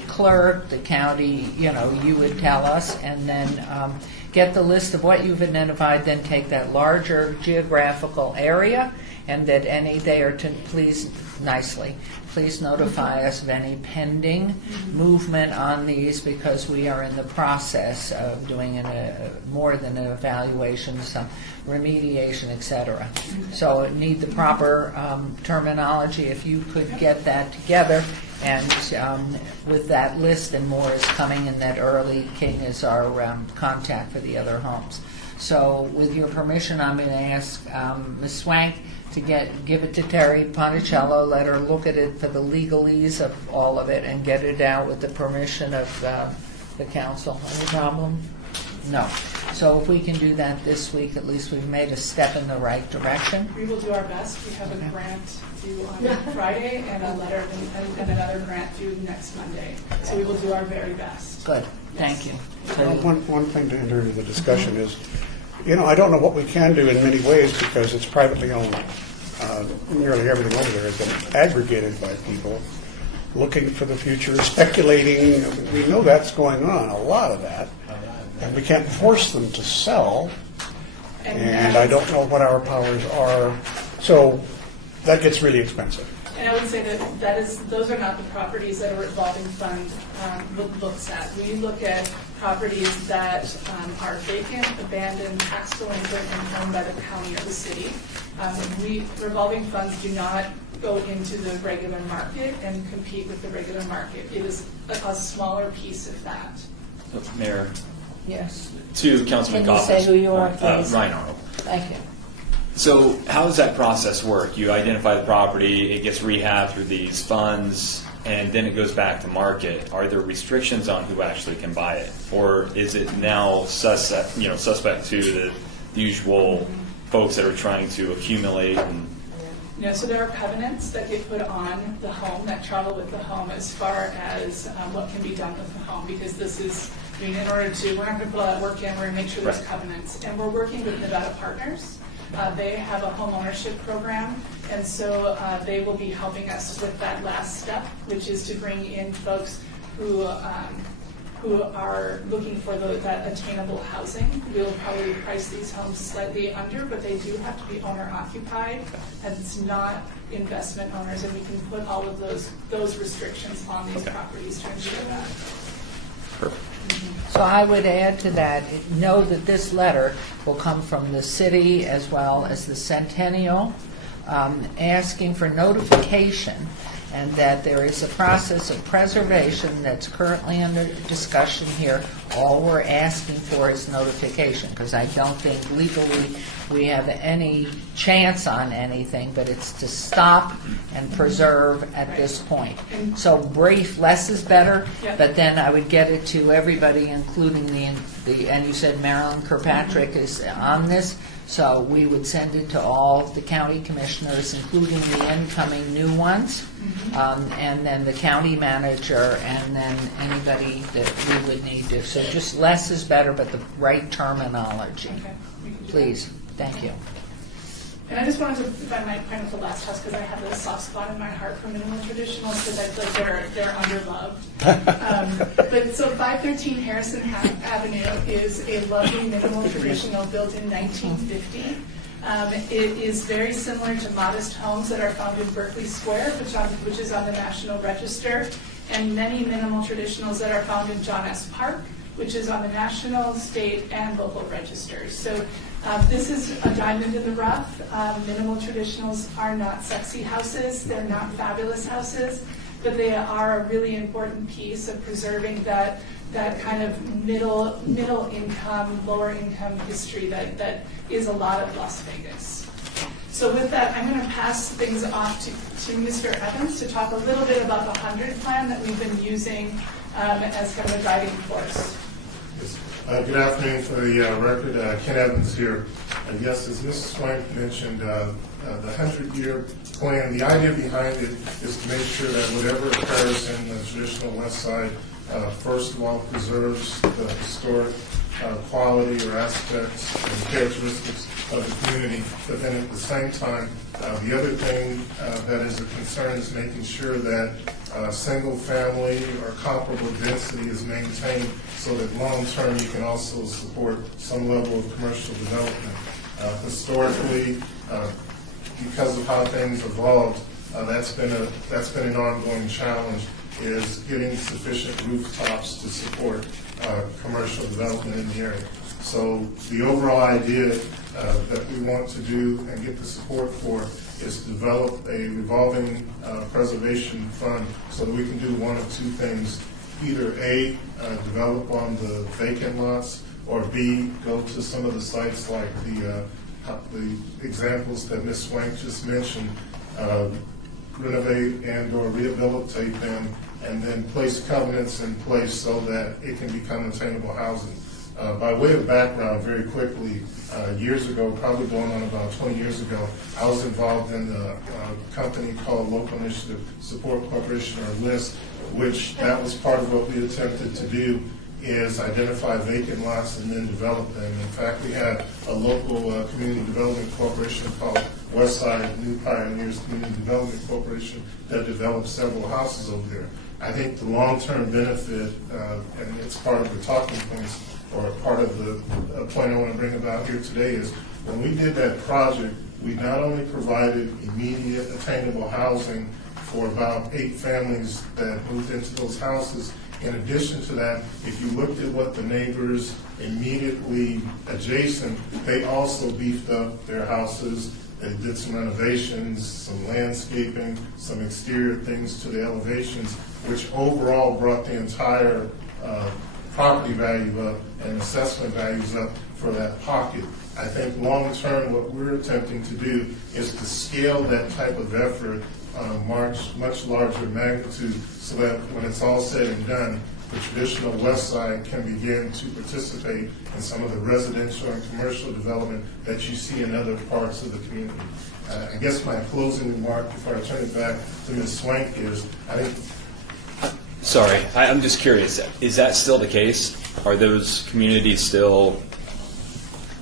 clerk, the county, you would tell us, and then get the list of what you've identified, then take that larger geographical area, and that they are to please notify us of any pending movement on these, because we are in the process of doing more than an evaluation, some remediation, etc. So need the proper terminology. If you could get that together, and with that list, and more is coming, and that Early King is our contact for the other homes. So with your permission, I'm going to ask Ms. Swank to give it to Terry Ponticello, let her look at it for the legalese of all of it, and get it out with the permission of the council. Any problem? No. So if we can do that this week, at least we've made a step in the right direction. We will do our best. We have a grant due on Friday and a letter and another grant due next Monday. So we will do our very best. Good. Thank you. Well, one thing to enter into the discussion is, I don't know what we can do in many ways because it's privately owned. Nearly everything over there has been aggregated by people looking for the future, speculating. We know that's going on, a lot of that. And we can't force them to sell. And I don't know what our powers are. So that gets really expensive. And I would say that those are not the properties that a revolving fund looks at. We look at properties that are vacant, abandoned, tax delinquent, and owned by the county or the city. Revolving funds do not go into the regular market and compete with the regular market. It is a smaller piece of that. Mayor, Yes. to Councilman Can you Coffin. say who you are, please? Ryan Arnold. Thank you. So how does that process work? You identify the property, it gets rehabbed through these funds, and then it goes back to market. Are there restrictions on who actually can buy it? Or is it now suspect to the usual folks that are trying to accumulate? So there are covenants that get put on the home that travel with the home as far as what can be done with the home, because this is, in order to, we're not going to put all that work in, we're going to make sure there's covenants. And we're working with Nevada Partners. They have a home ownership program, and so they will be helping us with that last step, which is to bring in folks who are looking for that attainable housing. We'll probably price these homes slightly under, but they do have to be owner occupied, and it's not investment owners, and we can put all of those restrictions on these properties to ensure that. Perfect. So I would add to that, know that this letter will come from the city as well as the Centennial, asking for notification, and that there is a process of preservation that's currently under discussion here. All we're asking for is notification, because I don't think legally we have any chance on anything, but it's to stop and preserve at this point. So brief, less is better, but then I would get it to everybody, including the and you said Marilyn Kirkpatrick is on this, so we would send it to all the county commissioners, including the incoming new ones, and then the county manager, and then anybody that we would need to. So just less is better, but the right terminology. Please. Thank you. And I just wanted to, if I might, point out the last house, because I have a soft spot in my heart for minimal traditionals, because I feel like they're underloved. But so 513 Harrison Avenue is a lovely minimal traditional built in 1950. It is very similar to modest homes that are found in Berkeley Square, which is on the National Register, and many minimal traditionals that are found in John S. Park, which is on the national, state, and local registers. So this is a diamond in the rough. Minimal traditionals are not sexy houses. They're not fabulous houses, but they are a really important piece of preserving that kind of middle income, lower income history that is a lot of Las Vegas. So with that, I'm going to pass things off to Mr. Evans to talk a little bit about the 100 plan that we've been using as kind of a guiding force. Good afternoon. For the record, Ken Evans here. Yes, as Mrs. Swank mentioned, the 100-year plan, the idea behind it is to make sure that whatever occurs in the traditional West Side, first of all, preserves the historic quality or aspects and characteristics of the community, but then at the same time, the other thing that is a concern is making sure that single family or comparable density is maintained so that long term you can also support some level of commercial development. Historically, because of how things evolved, that's been an ongoing challenge, is getting sufficient rooftops to support commercial development in the area. So the overall idea that we want to do and get the support for is to develop a revolving preservation fund so that we can do one of two things. Either A, develop on the vacant lots, or B, go to some of the sites like the examples that Ms. Swank just mentioned, renovate and or rehabilitate them, and then place covenants in place so that it can become attainable housing. By way of background, very quickly, years ago, probably going on about 20 years ago, I was involved in a company called Local Initiative Support Corporation, or LIST, which that was part of what we attempted to do, is identify vacant lots and then develop them. In fact, we had a local community development corporation called Westside New Pioneers Community Development Corporation that developed several houses over there. I think the long-term benefit, and it's part of the talking points, or part of the point I want to bring about here today, is when we did that project, we not only provided immediate attainable housing for about 8 families that moved into those houses. In addition to that, if you looked at what the neighbors immediately adjacent, they also beefed up their houses. They did some renovations, some landscaping, some exterior things to the elevations, which overall brought the entire property value up and assessment values up for that pocket. I think long-term what we're attempting to do is to scale that type of effort on a much larger magnitude so that when it's all said and done, the traditional West Side can begin to participate in some of the residential and commercial development that you see in other parts of the community. I guess my closing remark before I turn it back to Ms. Swank is, I think... Sorry, I'm just curious. Is that still the case? Are those communities still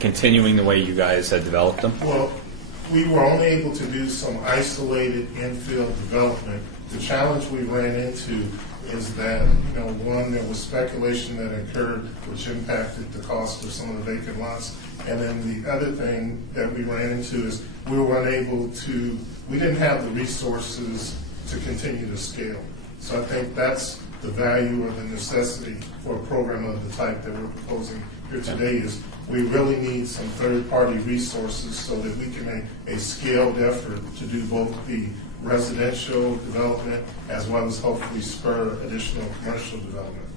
continuing the way you guys had developed them? Well, we were only able to do some isolated infill development. The challenge we ran into is that, one, there was speculation that occurred which impacted the cost of some of the vacant lots. And then the other thing that we ran into is we didn't have the resources to continue to scale. So I think that's the value or the necessity for a program of the type that we're proposing here today, is we really need some third-party resources so that we can make a scaled effort to do both the residential development as well as hopefully spur additional commercial development.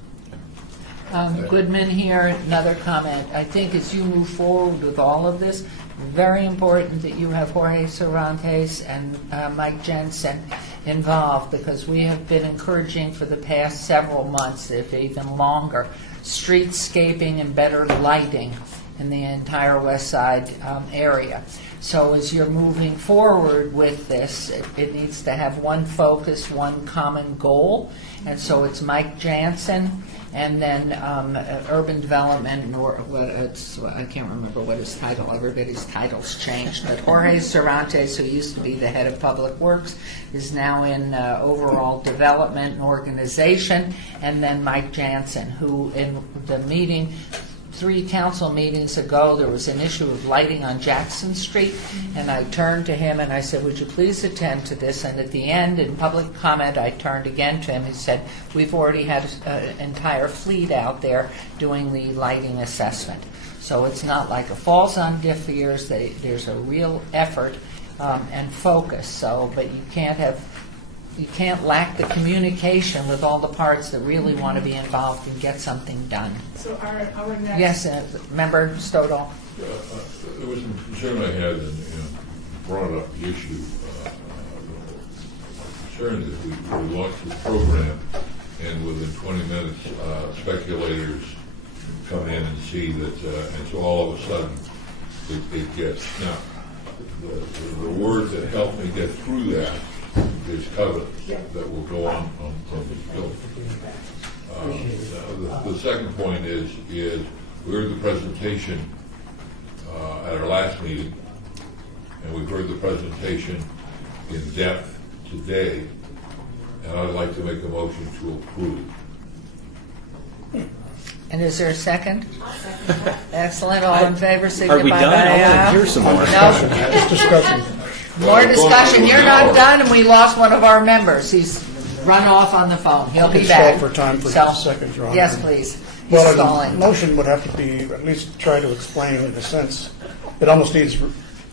Goodman here, another comment. I think as you move forward with all of this, very important that you have Jorge Cervantes and Mike Jensen involved, because we have been encouraging for the past several months, if even longer, streetscaping and better lighting in the entire West Side area. So as you're moving forward with this, it needs to have one focus, one common goal. And so it's Mike Jansen, and then urban development, I can't remember what his title, everybody's title's changed, but Jorge Cervantes, who used to be the head of Public Works, is now in overall development and organization, and then Mike Jansen, who in the meeting 3 council meetings ago, there was an issue of lighting on Jackson Street, and I turned to him and I said, would you please attend to this? And at the end, in public comment, I turned again to him and said, we've already had an entire fleet out there doing the lighting assessment. So it's not like it falls on deaf ears. There's a real effort and focus. So, but you can't lack the communication with all the parts that really want to be involved and get something done. So our next... Yes, Member Stoddall. There was some concern I had and brought up the issue. Concerned that we launched this program and within 20 minutes speculators come in and see that, and so all of a sudden it gets... Now, the word that helped me get through that is covenants that will go on from this building. The second point is we heard the presentation at our last meeting, and we've heard the presentation in depth today, and I'd like to make a motion to approve. And is there a second? Excellent. All in favor, signify Are we by done? I want aye. to hear some more. No. Discussion. More discussion. You're not done, and we lost one of our members. He's run off on the phone. He'll be It's back. stalled for time for So, just a second, Your Honor. yes, please. He's Well, the stalling. motion would have to be, at least try to explain in a sense, it almost needs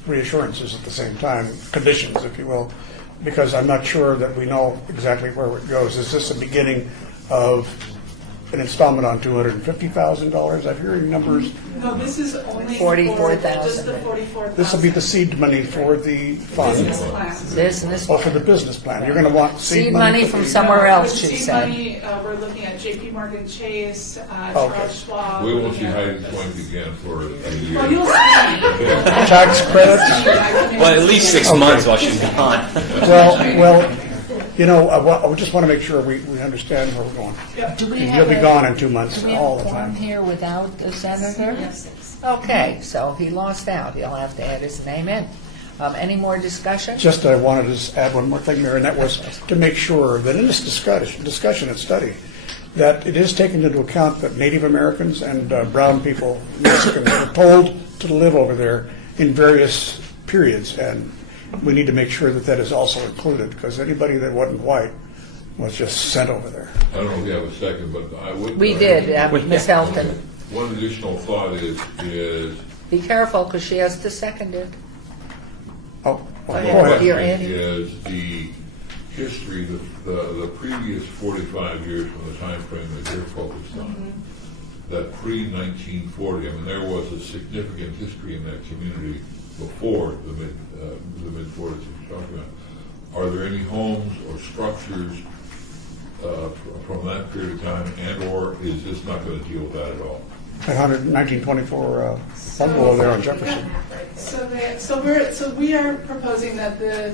reassurances at the same time, conditions, if you will, because I'm not sure that we know exactly where it goes. Is this a beginning of an installment on $250,000. I'm hearing numbers. No, this is only for 44,000. just the 44,000. This will be the seed money for the fund. Business plan. Business. Oh, for the business plan. You're going to want Seed money for from the- somewhere No, else, with she seed said. money, we're looking at JP Morgan Chase, Okay. Charles Schwab. We won't looking see at- Heidi Swank again for a Well, year. you'll see. Tax credits? Well, at least 6 months while she's gone. Well, you know, I just want to make sure we understand where we're going. Do we You'll have be a- gone in 2 months, Do we have all a the form time. here without the senator? Yes. Okay, so he lost out. He'll have to add his name in. Any more discussion? Just I wanted to just add one more thing there, and that was to make sure that in this discussion and study, that it is taken into account that Native Americans and brown people, Mexicans, were told to live over there in various periods, and we need to make sure that that is also included, because anybody that wasn't white was just sent over there. I don't know if you have a second, but I would. We did, Ms. Helton. One additional thought is Be careful, because she has to second it. Oh, Go go ahead. ahead. You're in. is the history, the previous 45 years from the time frame that you're focused on. That pre-1940, I mean, there was a significant history in that community before the mid-40s that you're talking about. Are there any homes or structures from that period of time, and/or is this not going to deal with that at all? That 1924 bungalow there on Jefferson. So we are proposing that the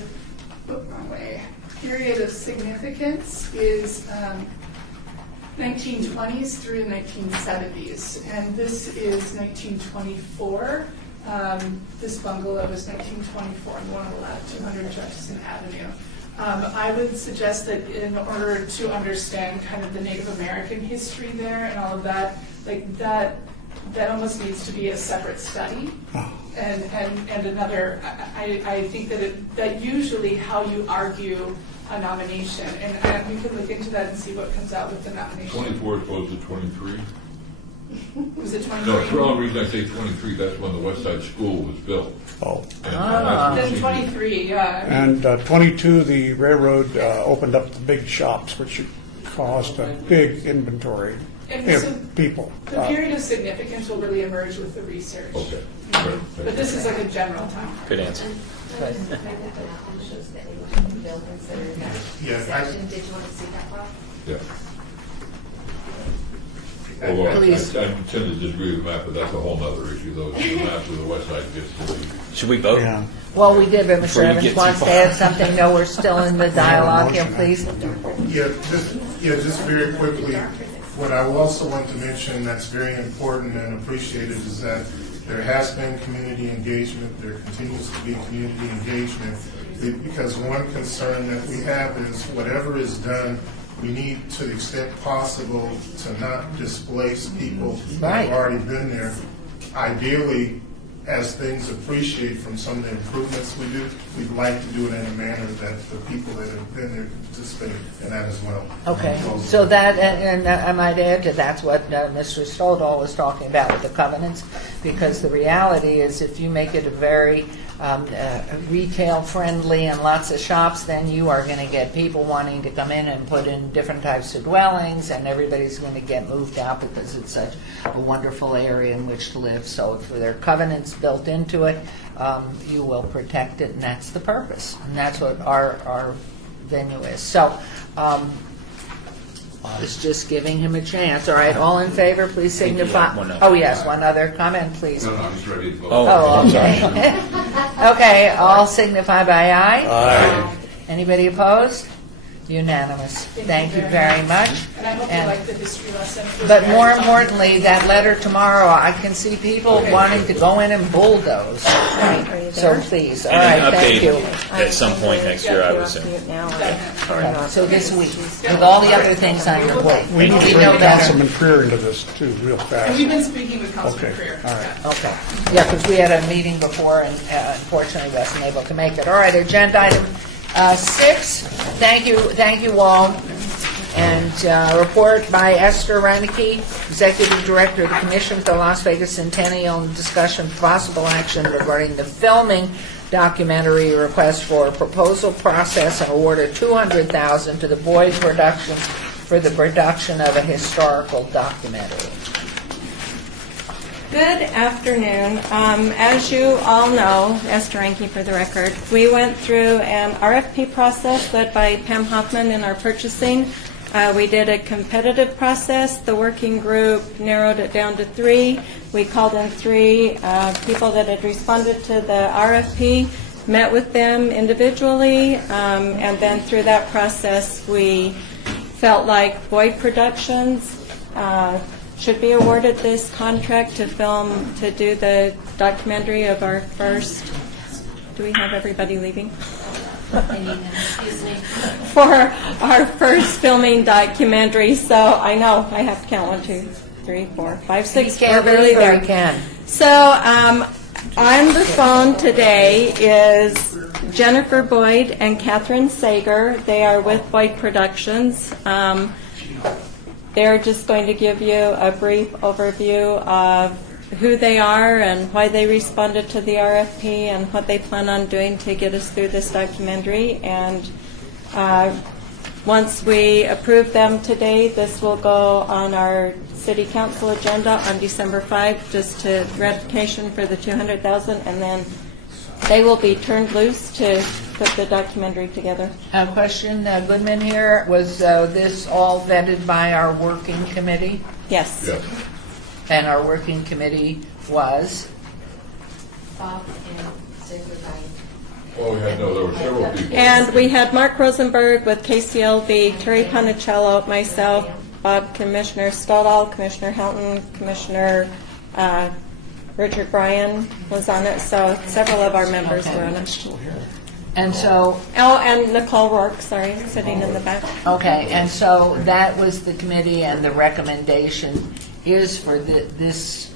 period of significance is 1920s through the 1970s, and this is 1924. This bungalow is 1924, and one on the left, 200 Jefferson Avenue. I would suggest that in order to understand kind of the Native American history there and all of that, like that almost needs to be a separate study. And another, I think that usually how you argue a nomination, and we can look into that and see what comes out with the nomination. 24 as opposed to 23? Was it 23? No, the only reason I say 23, that's when the West Side School was built. Oh. Then 23, yeah. And 22, the railroad opened up the big shops, which caused a big inventory And of so people. The period of significance will really emerge with the research. Okay. But this is like a general time. Good answer. Yeah, Did you want to see that, Bob? Yeah. Although I Please. tend to disagree with the map, but that's a whole other issue, though. The map of the West Side gets to be. Should we vote? Yeah. Well, we did, but Before Mr. you Evans get wants too to far. add something. No, we're still in the dialogue here, please. Just very quickly, what I also want to mention that's very important and appreciated is that there has been community engagement, there continues to be community engagement, because one concern that we have is whatever is done, we need, to the extent possible, to not displace people that Right. have already been there. Ideally, as things appreciate from some of the improvements we do, we'd like to do it in a manner that the people that have been there can participate in that as well. Okay, so that, and I might add to that's what Mr. Stoddall was talking about with the covenants, because the reality is if you make it a very retail-friendly and lots of shops, then you are going to get people wanting to come in and put in different types of dwellings, and everybody's going to get moved out because it's such a wonderful area in which to live. So if there are covenants built into it, you will protect it, and that's the purpose. And that's what our venue is. So I was just giving him a chance. All right, all in favor, please signify. One other. Oh, yes, one other comment, please. No, I'm just ready to vote. Oh, okay. Okay, all signify by aye. Aye. Anybody opposed? Unanimous. Thank you very much. And I hope you And- like the history lesson. It was But very more fun. importantly, that letter tomorrow, I can see people wanting to go in and bulldoze. So please, all And right, an thank you. update at some point next year, I would assume. So this week, with all the other things on your plate. We need to know bring that. Councilman Creer into this too, real And fast. we've been speaking with Councilman Okay, Creer. all right. Yeah. Okay, yeah, because we had a meeting before and unfortunately wasn't able to make it. All right, agenda item 6, thank you all. And report by Esther Reinecke, Executive Director of the Commission for the Las Vegas Centennial, and discussion of possible action regarding the filming documentary request for a proposal process and award of $200,000 to the Boyd Productions for the production of a historical documentary. Good afternoon. As you all know, Esther Ranke for the record, we went through an RFP process led by Pam Hoffman in our purchasing. We did a competitive process. The working group narrowed it down to 3. We called in 3 people that had responded to the RFP, met with them individually, and then through that process we felt like Boyd Productions should be awarded this contract to do the documentary of our first, do we have everybody leaving? Excuse me. For our first filming documentary. So I know I have to count 1, 2, 3, 4, 5, 6. You can't We're really believe there. I can. So on the phone today is Jennifer Boyd and Catherine Sager. They are with Boyd Productions. They're just going to give you a brief overview of who they are and why they responded to the RFP and what they plan on doing to get us through this documentary. And once we approve them today, this will go on our City Council agenda on December 5, just to ratification for the $200,000, and then they will be turned loose to put the documentary together. A question, Goodman here, was this all vetted by our working committee? Yes. Yes. And our working committee was? Bob and Ziegler Well, there were several people. And we had Mark Rosenberg with KCLB, Terry Panicello, myself, Bob, Commissioner Stodall, Commissioner Helton, Commissioner Richard Bryan was on it, so several of our members were on it. And so, and Nicole Rourke, sorry, sitting in the back. okay, and so that was the committee, and the recommendation is for this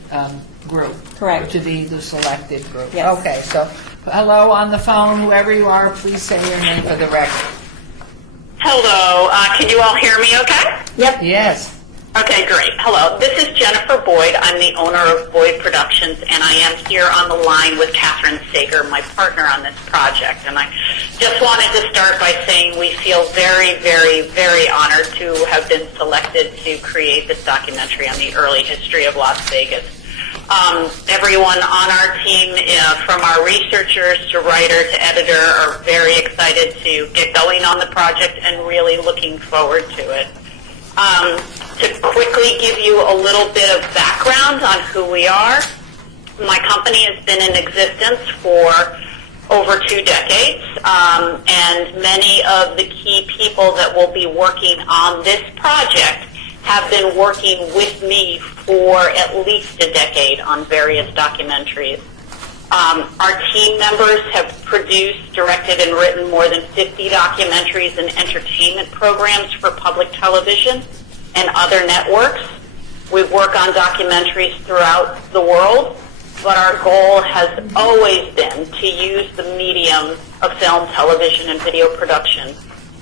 group. Correct. To be the selected group. Yes. Okay, so hello on the phone, whoever you are, please say your name for the record. Hello, can you all hear me okay? Yep. Yes. Okay, great. Hello, this is Jennifer Boyd. I'm the owner of Boyd Productions, and I am here on the line with Catherine Sager, my partner on this project. And I just wanted to start by saying we feel very, very, very honored to have been selected to create this documentary on the early history of Las Vegas. Everyone on our team, from our researchers to writer to editor, are very excited to get going on the project and really looking forward to it. To quickly give you a little bit of background on who we are, my company has been in existence for over 2 decades, and many of the key people that will be working on this project have been working with me for at least a decade on various documentaries. Our team members have produced, directed, and written more than 50 documentaries and entertainment programs for public television and other networks. We work on documentaries throughout the world, but our goal has always been to use the medium of film, television, and video production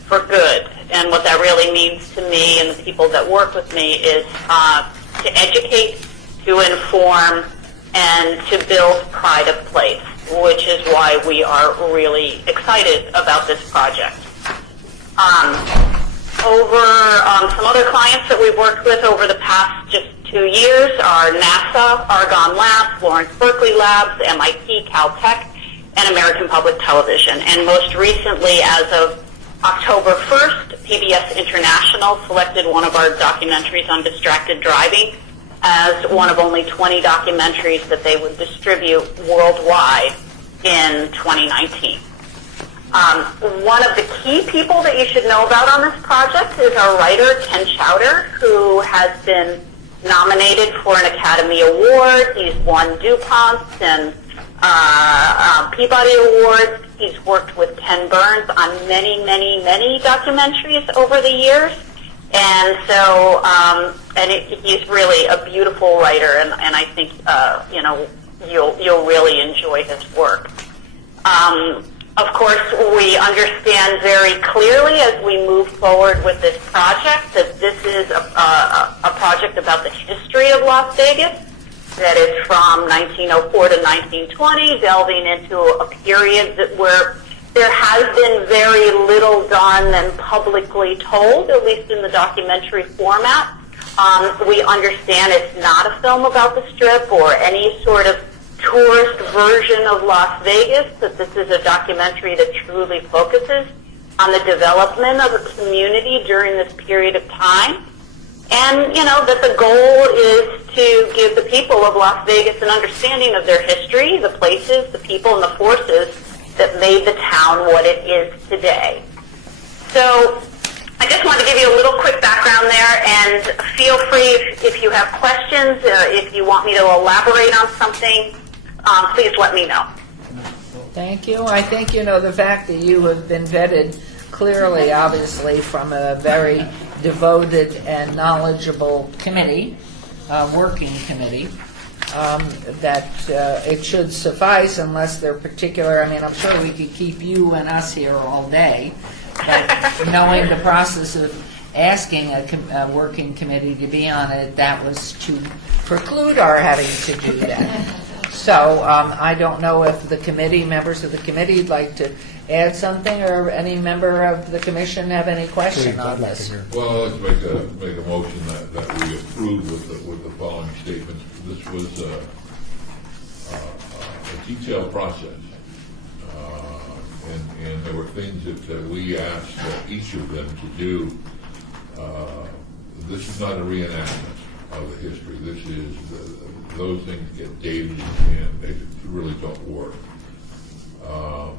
for good. And what that really means to me and the people that work with me is to educate, to inform, and to build pride of place, which is why we are really excited about this project. Some other clients that we've worked with over the past just 2 years are NASA, Argonne Labs, Lawrence Berkeley Labs, MIT, Caltech, and American Public Television. And most recently, as of October 1st, PBS International selected one of our documentaries on distracted driving as one of only 20 documentaries that they would distribute worldwide in 2019. One of the key people that you should know about on this project is our writer, Ken Chowder, who has been nominated for an Academy Award. He's won DuPont and Peabody Awards. He's worked with Ken Burns on many, many, many documentaries over the years. And so, he's really a beautiful writer, and I think, you'll really enjoy his work. Of course, we understand very clearly as we move forward with this project that this is a project about the history of Las Vegas that is from 1904 to 1920, delving into a period where There has been very little done and publicly told, at least in the documentary format. We understand it's not a film about the Strip or any sort of tourist version of Las Vegas, that this is a documentary that truly focuses on the development of a community during this period of time. And, that the goal is to give the people of Las Vegas an understanding of their history, the places, the people, and the forces that made the town what it is today. So I just wanted to give you a little quick background there, and feel free if you have questions, if you want me to elaborate on something, please let me know. Thank you. I think, the fact that you have been vetted clearly, obviously, from a very devoted and knowledgeable committee, working committee, that it should suffice unless they're particular. I'm sure we could keep you and us here all day, but knowing the process of asking a working committee to be on it, that was to preclude our having to do that. So I don't know if the members of the committee would like to add something, or any member of the commission have any question on this. Well, let's make a motion that we approve with the following statements. This was a detailed process, and there were things that we asked each of them to do. This is not a reenactment of the history. This is those things get dated and they really don't work.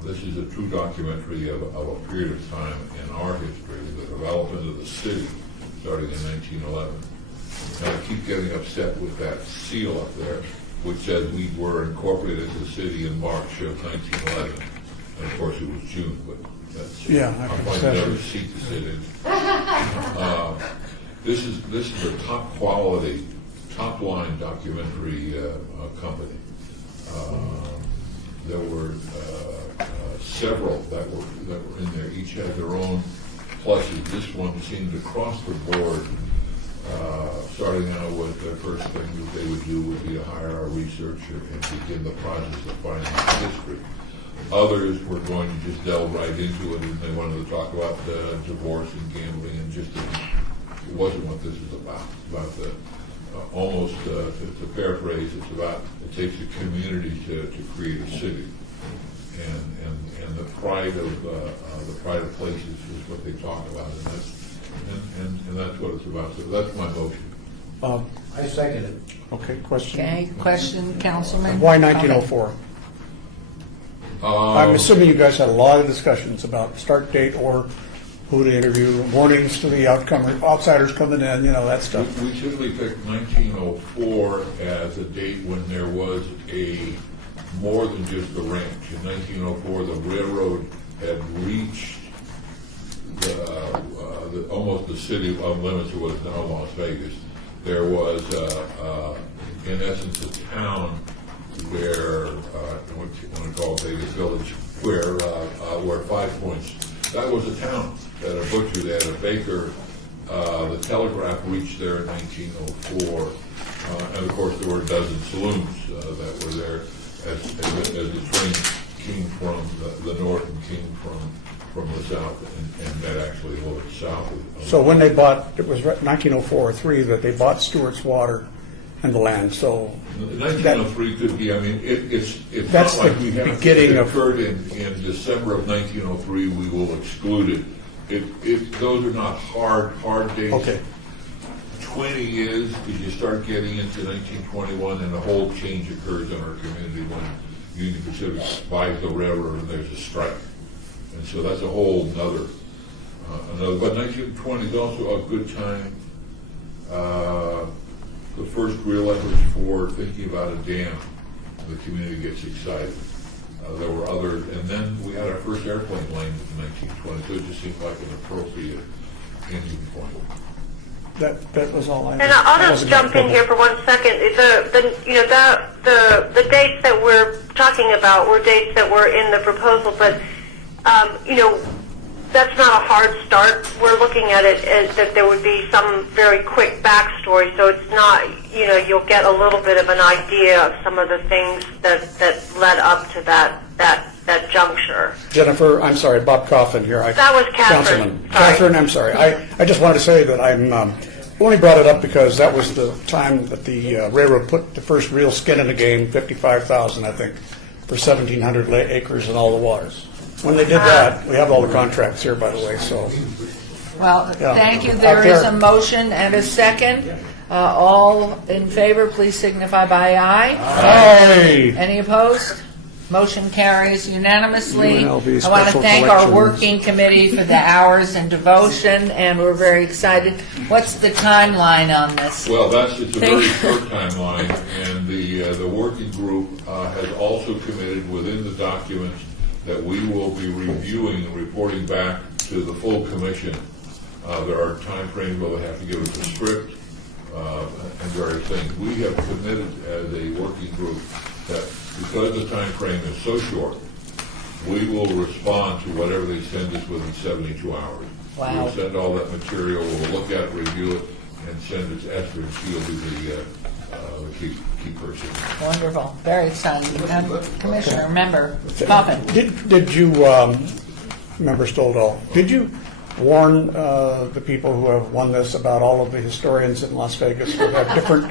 This is a true documentary of a period of time in our history, the development of the city starting in 1911. And I keep getting upset with that seal up there, which says we were incorporated into the city in March of 1911. And of course it was June, but that's I'm going to never seat to sit in. This is a top quality, top line documentary company. There were several that were in there. Each had their own pluses. This one seemed across the board. Starting out with the first thing that they would do would be to hire a researcher and begin the process of finding the history. Others were going to just delve right into it, and they wanted to talk about divorce and gambling, and just it wasn't what this is about. It's about the almost to paraphrase, it's about it takes a community to create a city, and the pride of places is what they talk about, and that's what it's about. So that's my motion. I second it. Okay, question. Okay, question, Councilman? Why 1904? I'm assuming you guys had a lot of discussions about start date or who to interview, warnings to the outsiders coming in, that stuff. We typically picked 1904 as a date when there was more than just the ranch. In 1904, the railroad had reached almost the city limits of what is now Las Vegas. There was, in essence, a town where, what you call Vegas Village, where 5 Points, that was a town. They had a butcher, they had a baker. The telegraph reached there in 1904. And of course, there were a dozen saloons that were there as the train came from the north and came from the south and met actually a little bit south. So when they bought, it was 1904 or 3 that they bought Stewart's Water and the land. So 1903 could be. It's that's not like the we have beginning of occurred in December of 1903. We will exclude it. Those are not hard dates. Okay. 20 is because you start getting into 1921 and a whole change occurs in our community when Union Pacific buys the railroad and there's a strike, and so that's a whole another. But 1920 is also a good time. The first real efforts for thinking about a dam, the community gets excited. There were others, and then we had our first airplane lane in 1920, so it just seemed like an appropriate ending point. That was all I. And I'll just jump in here for 1 second. The dates that we're talking about were dates that were in the proposal, but that's not a hard start. We're looking at it as that there would be some very quick backstory, so it's not, you'll get a little bit of an idea of some of the things that led up to that that juncture? Jennifer, I'm sorry, Bob Coffin here. That was Catherine. Councilman. Sorry. Catherine, I'm sorry. I just wanted to say that I'm only brought it up because that was the time that the railroad put the first real skin in the game, 55,000, I think, for 1,700 acres and all the waters. When they did that, we have all the contracts here, by the way, so. Well, Yeah. thank you. Out There is there. a motion and a second. All in favor, please signify by aye. Aye. Any opposed? Motion carries unanimously. UNLV I want to special thank our collections. working committee for the hours and devotion, and we're very excited. What's the timeline on this? Well, it's a very short timeline, and the working group has also committed within the documents that we will be reviewing and reporting back to the full commission. There are timeframes where they have to give us a script and various things. We have committed as a working group that because the time frame is so short, we will respond to whatever they send us within 72 hours. Wow. We'll send all that material, we'll look at it, review it, and send it to Esther, and she'll be the key person. Wonderful. Very exciting. Commissioner, member Coffin. Did you, Member Stoldal, did you warn the people who have won this about all of the historians in Las Vegas who have different...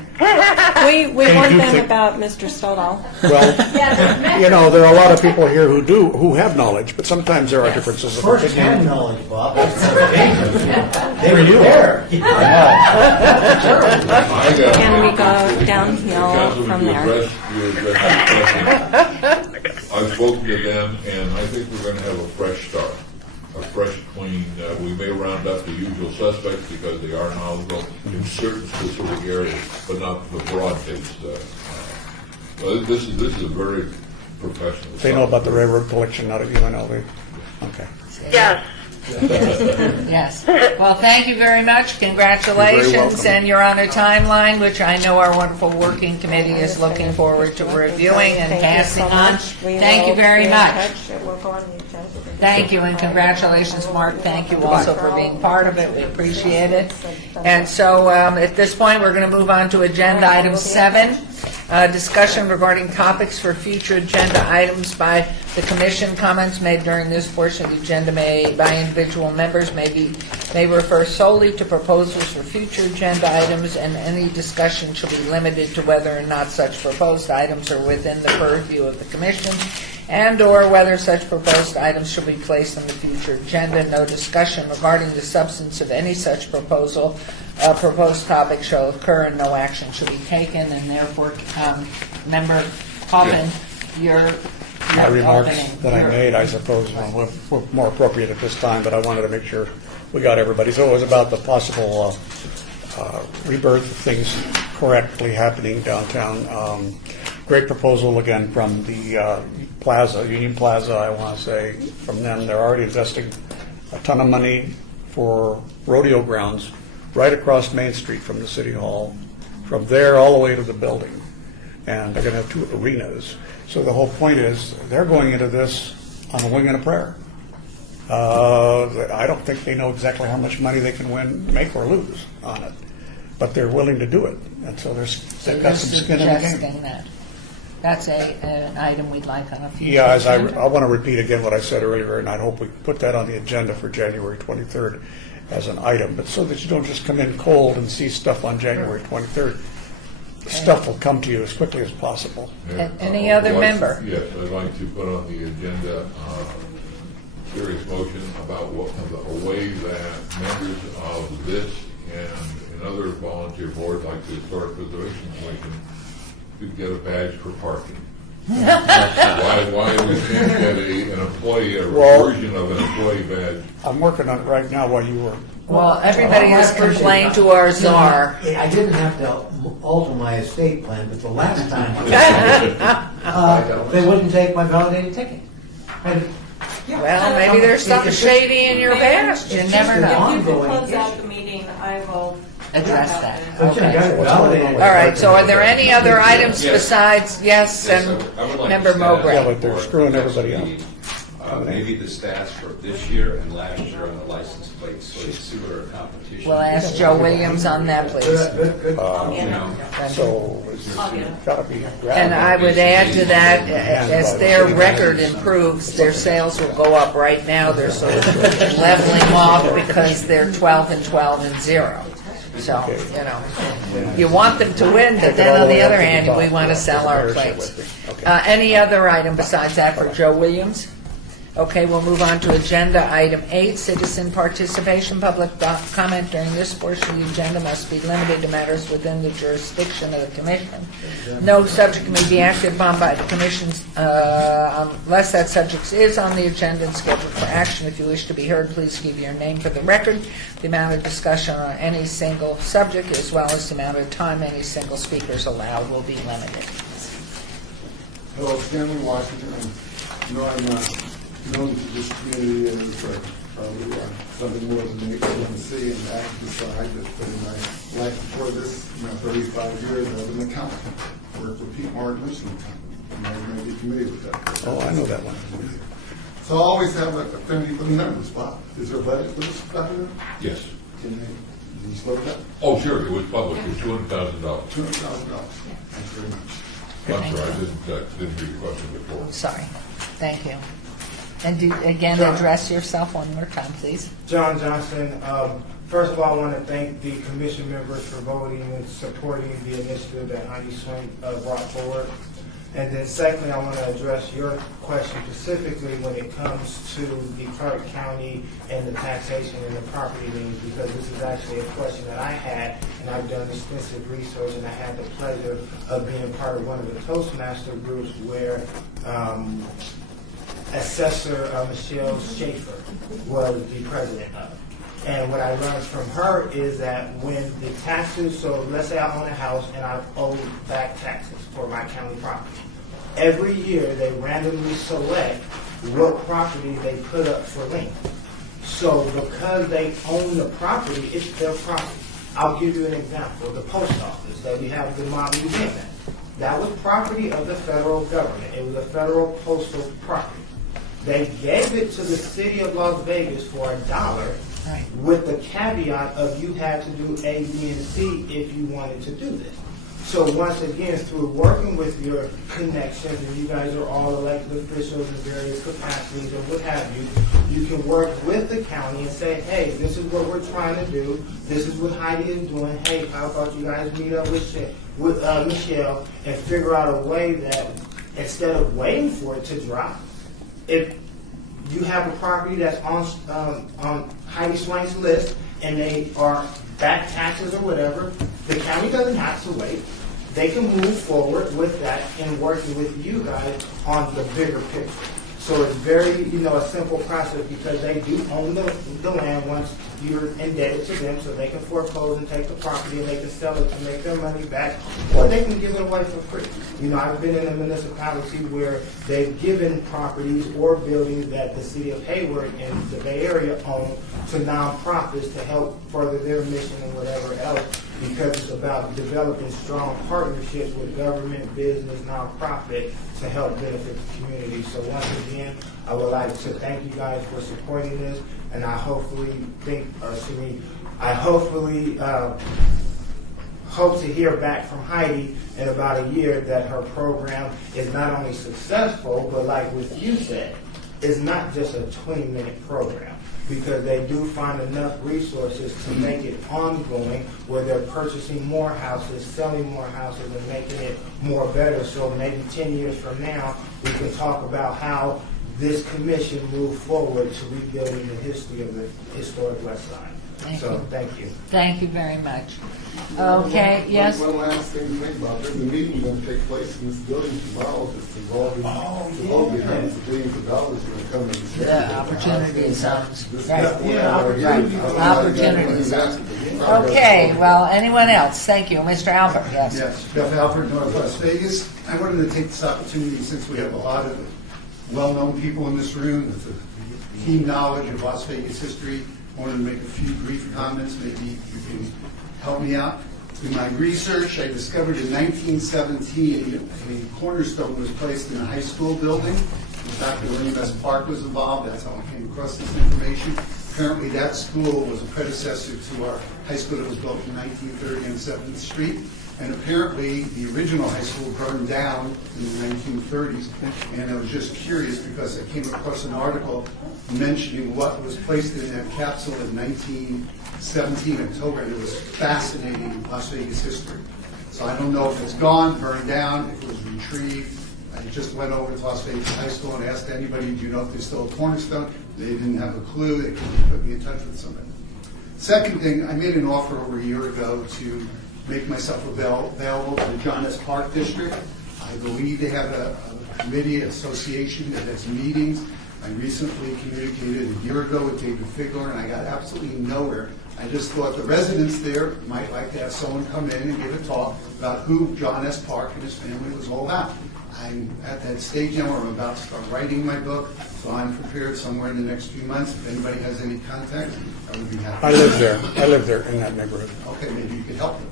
We warned do them think- about Mr. Stodall. Well, there are a lot of people here who have knowledge, but sometimes there are differences of First-hand opinion. knowledge, Bob. They were there. And we go downhill from there. You addressed the question. I've spoken to them, and I think we're going to have a fresh start, a fresh, clean. We may round up the usual suspects because they are knowledgeable in certain specific areas, but not the broad-based. This is a very professional. They know about the railroad collection, not at UNLV. Okay. Yes. Yes. Well, thank you very much. You're Congratulations. very welcome. And you're on a timeline, which I know our wonderful working committee is looking forward to reviewing and Thank you passing so on. much. We Thank you will very be in much. touch. It will go on the agenda. Thank you, and congratulations, Mark. Thank you also for being part of it. We appreciate it. And so at this point, we're going to move on to Agenda Item 7, discussion regarding topics for future agenda items by the Commission. Comments made during this portion of the agenda by individual members may refer solely to proposals for future agenda items, and any discussion shall be limited to whether or not such proposed items are within the purview of the Commission, and/or whether such proposed items shall be placed on the future agenda. No discussion regarding the substance of any such proposed topic shall occur, and no action shall be taken. And therefore, Member Coffin, My remarks opening. that I made, I suppose, were more appropriate at this time, but I wanted to make sure we got everybody. So it was about the possible rebirth of things correctly happening downtown. Great proposal again from the Plaza, Union Plaza, I want to say. From them, they're already investing a ton of money for rodeo grounds right across Main Street from the City Hall, from there all the way to the building. And they're going to have 2 arenas. So the whole point is they're going into this on a wing and a prayer. I don't think they know exactly how much money they can make or lose on it, but they're willing to do it. And so they've got some skin in the game. Suggesting that. That's an item we'd like on a future Yeah, I agenda. want to repeat again what I said earlier, and I hope we put that on the agenda for January 23rd as an item, but so that you don't just come in cold and see stuff on January 23rd. Stuff will come to you as quickly as possible. Any other member? Yes, I'd like to put on the agenda serious motion about a way that members of this and other volunteer boards like the Historic Preservation Commission could get a badge for parking. Why we can't get an employee, a version of an employee badge? I'm working on it right now while you were... Well, everybody has complained to our czar. I didn't have to alter my estate plan, but the last time they wouldn't take my validated ticket. Well, maybe there's something shady in your past. You never know. If you could close out the meeting, I will Address that. Okay. All right, so are there any other items besides, yes, and I would like Member to Mowbray? Yeah, but they're screwing everybody up. maybe the stats for this year and last year on the license plates, so you see what our competition. We'll ask Joe Williams on that, please. So it's gotta be. And I would add to that, as their record improves, their sales will go up. Right now, they're sort of leveling off because they're 12 and 12 and 0. So, you want them to win, but then on the other hand, we want to sell our plates. Any other item besides that for Joe Williams? Okay, we'll move on to agenda item 8, citizen participation. Public comment during this portion of the agenda must be limited to matters within the jurisdiction of the commission. No subject may be acted upon by the commission unless that subject is on the agenda and scheduled for action. If you wish to be heard, please give your name for the record. The amount of discussion on any single subject, as well as the amount of time any single speaker is allowed, will be limited. Hello, Stanley Washington. I'm known to this community as probably something more than the agency and active side. But in my life before this, 35 years, I was an accountant. Worked with Pete Martinus, and you may be familiar with that. Oh, I know that one. So I always have a affinity for the numbers. Bob, is there a budget for this document? Yes. Can you split that? Oh, sure, it was public, it's $200,000. $200,000. Thanks very much. I'm sorry, I didn't hear your question before. Sorry. Thank you. And again, address yourself one more time, please. John Johnson. First of all, I want to thank the commission members for voting and supporting the initiative that Heidi Swain brought forward. And then secondly, I want to address your question specifically when it comes to the Clark County and the taxation and the property liens, because this is actually a question that I had, and I've done extensive research, and I had the pleasure of being part of one of the Toastmaster groups where Assessor Michelle Schaefer was the president of. And what I learned from her is that when the taxes, so let's say I own a house and I owe back taxes for my county property. Every year they randomly select what property they put up for lien. So because they own the property, it's their property. I'll give you an example. The post office that we have the model museum at. That was property of the federal government. It was a federal postal property. They gave it to the city of Las Vegas for $1, right, with the caveat of you had to do A, B, and C if you wanted to do this. So once again, through working with your connections, and you guys are all elected officials in various capacities or what have you, you can work with the county and say, hey, this is what we're trying to do. This is what Heidi is doing. Hey, how about you guys meet up with Michelle and figure out a way that instead of waiting for it to drop, if you have a property that's on Heidi Swain's list and they are back taxes or whatever, the county doesn't have to wait. They can move forward with that and working with you guys on the bigger picture. So it's very, a simple process because they do own the land once you're indebted to them, so they can foreclose and take the property and they can sell it to make their money back, or they can give it away for free. I've been in a municipality where they've given properties or buildings that the city of Hayward and the Bay Area own to nonprofits to help further their mission and whatever else, because it's about developing strong partnerships with government, business, nonprofit to help benefit the community. So once again, I would like to thank you guys for supporting this, and I hopefully hope to hear back from Heidi in about a year that her program is not only successful, but like with you said, it's not just a 20-minute program, because they do find enough resources to make it ongoing where they're purchasing more houses, selling more houses, and making it more better. So maybe 10 years from now, we can talk about how this commission moved forward to rebuilding the history of the historic West Side. Thank you. Thank you very much. Okay, yes? One last thing to think about. There's a meeting going to take place in this building tomorrow that's involving hundreds of billions of dollars going to come in this area. The opportunity zones. Right. Opportunity zones. Okay, well, anyone else? Thank you. Mr. Albert, yes. Yes, Beth Alford, North Las Vegas. I wanted to take this opportunity, since we have a lot of well-known people in this room with a keen knowledge of Las Vegas history. I wanted to make a few brief comments. Maybe you can help me out. In my research, I discovered in 1917 a cornerstone was placed in a high school building Dr. William S. Park was involved. That's how I came across this information. Apparently, that school was a predecessor to our high school that was built in 1930 on 7th Street. And apparently, the original high school burned down in the 1930s. And I was just curious because I came across an article mentioning what was placed in that capsule in 1917 October, and it was fascinating Las Vegas history. So I don't know if it's gone, burned down, if it was retrieved. I just went over to Las Vegas High School and asked anybody, do you know if there's still a cornerstone? They didn't have a clue. They couldn't put me in touch with somebody. Second thing, I made an offer over a year ago to make myself available to the John S. Park District. I believe they have a committee, association that has meetings. I recently communicated a year ago with David Figler, and I got absolutely nowhere. I just thought the residents there might like to have someone come in and give a talk about who John S. Park and his family was all about. I'm at that stage now where I'm about to start writing my book, so I'm prepared somewhere in the next few months. If anybody has any contact, I would be happy. I live there. I live there in that neighborhood. Okay, maybe you could help them.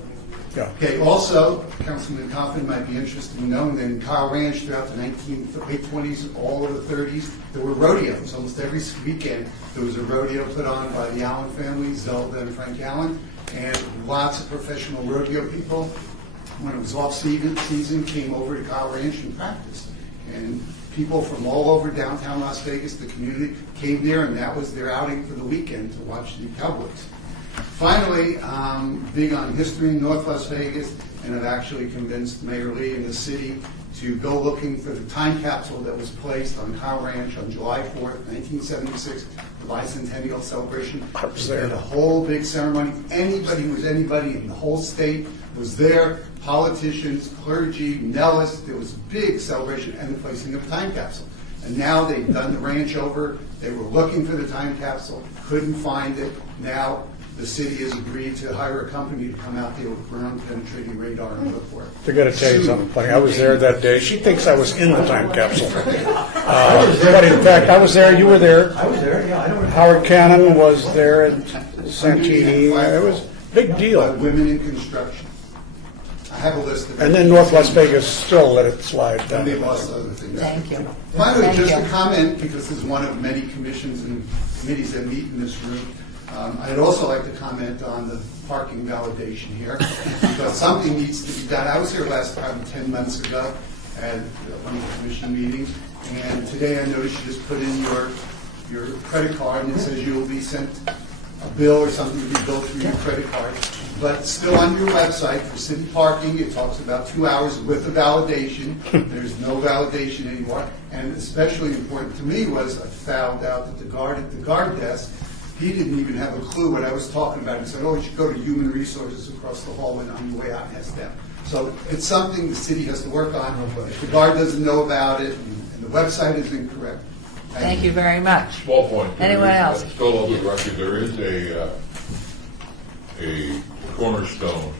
Yeah. Okay, also, Councilman Coffin might be interested in knowing that in Kyle Ranch throughout the late 20s, all of the 30s, there were rodeos. Almost every weekend there was a rodeo put on by the Allen family, Zelda and Frank Allen, and lots of professional rodeo people, when it was off-season, came over to Kyle Ranch and practiced. And people from all over downtown Las Vegas, the community, came there, and that was their outing for the weekend to watch the Cowboys. Finally, big on history in North Las Vegas, and I've actually convinced Mayor Lee and the city to go looking for the time capsule that was placed on Kyle Ranch on July 4th, 1976, the bicentennial celebration. I was there. They had a whole big ceremony. Anybody who was anybody in the whole state was there. Politicians, clergy, Nellis. There was a big celebration and the placing of a time capsule. And now they've done the ranch over. They were looking for the time capsule, couldn't find it. Now the city has agreed to hire a company to come out there with ground-penetrating radar and look for it. I got to tell you something funny. I was there that day. She thinks I was in the time capsule. But in fact, I was there. You were there. I was there, yeah. I don't Howard Cannon was there at Santini. It was a big deal. Women in construction. I have a list of. And then North Las Vegas still let it slide And down. they lost other things. Thank you. Finally, Thank just you. a comment, because this is one of many commissions and committees that meet in this room. I'd also like to comment on the parking validation here, because something needs to be done. I was here last time 10 months ago at one of the commission meetings, and today I noticed you just put in your credit card, and it says you will be sent a bill or something to be billed through your credit card. But still on your website for city parking, it talks about 2 hours with the validation. There's no validation anymore. And especially important to me was I found out that the guard at the guard desk, he didn't even have a clue what I was talking about. He said, oh, you should go to Human Resources across the hall and on your way out and ask them. So it's something the city has to work on. If the guard doesn't know about it and the website is incorrect. Thank you very much. Small point. Anyone else? Still on the record, there is a cornerstone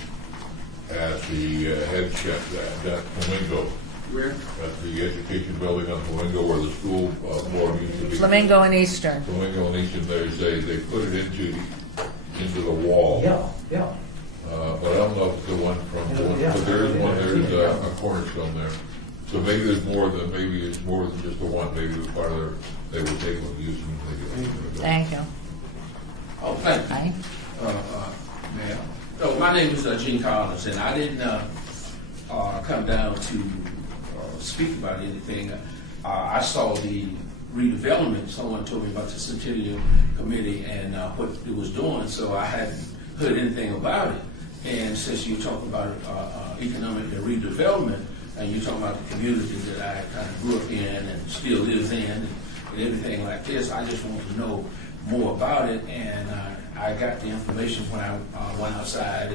at the head chef at Flamingo. Where? At the education building on Flamingo where the school board used to be. Flamingo and Eastern. Flamingo and Eastern, they put it into the wall. Yeah. But I don't know if it's the one from, but there is one, there is a cornerstone there. So maybe there's more than, maybe it's more than just the one, maybe it was part of their, they were taking the use and Thank you. Oh, thank you. Aye. Ma'am. So my name is Gene Collins, and I didn't come down to speak about anything. I saw the redevelopment. Someone told me about the Centennial Committee and what it was doing, so I hadn't heard anything about it. And since you talk about economic redevelopment, and you talking about the community that I kind of grew up in and still live in, and everything like this, I just want to know more about it. And I got the information when I went outside,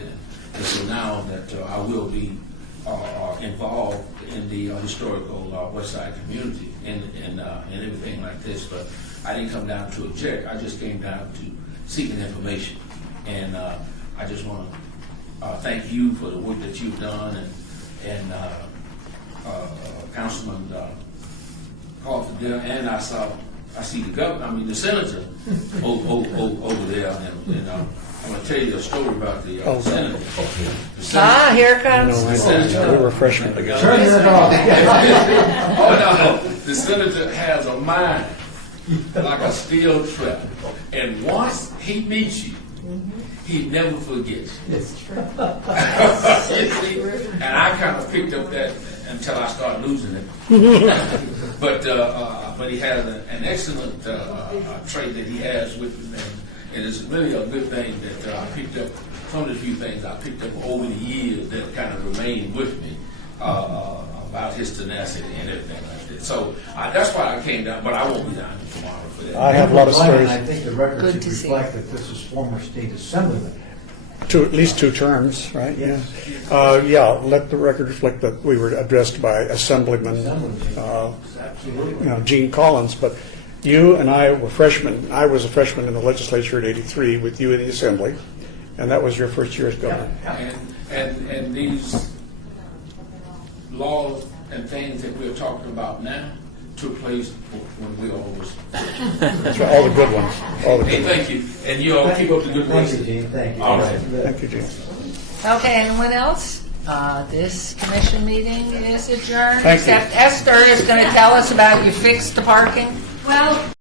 and so now that I will be involved in the historical West Side community and everything like this. But I didn't come down to object. I just came down to seeking information. And I just want to thank you for the work that you've done, and Councilman Crawford there, and I see the governor, the senator over there, and I'm going to tell you a story about the senator. Here it comes. No, I know. We were freshmen together. Oh, no. The senator has a mind like a steel trap. And once he meets you, he never forgets you. It's true. You see? And I kind of picked up that until I started losing it. But he has an excellent trait that he has with him, and it's really a good thing that I picked up. Some of the few things I picked up over the years that kind of remained with me about his tenacity and everything like that. So that's why I came down, but I won't be down tomorrow for that. I have a lot of stories. I think the record Good should to see. reflect that this is former state assemblyman. At least 2 terms, right? Yes. Yeah, let the record reflect that we were addressed by Assemblyman Absolutely. Gene Collins, but you and I were freshmen. I was a freshman in the legislature at 83 with you in the Assembly, and that was your first year as governor. And these laws and things that we're talking about now took place when we all was. That's right, all the good ones. All the Hey, good thank you. And you all keep up the good work. Thank you, Gene. Thank you. All right. ones. Thank you, Gene. Okay, anyone else? This commission meeting is adjourned. Thank you. Except Esther is going to tell us about you fixed the parking. Well,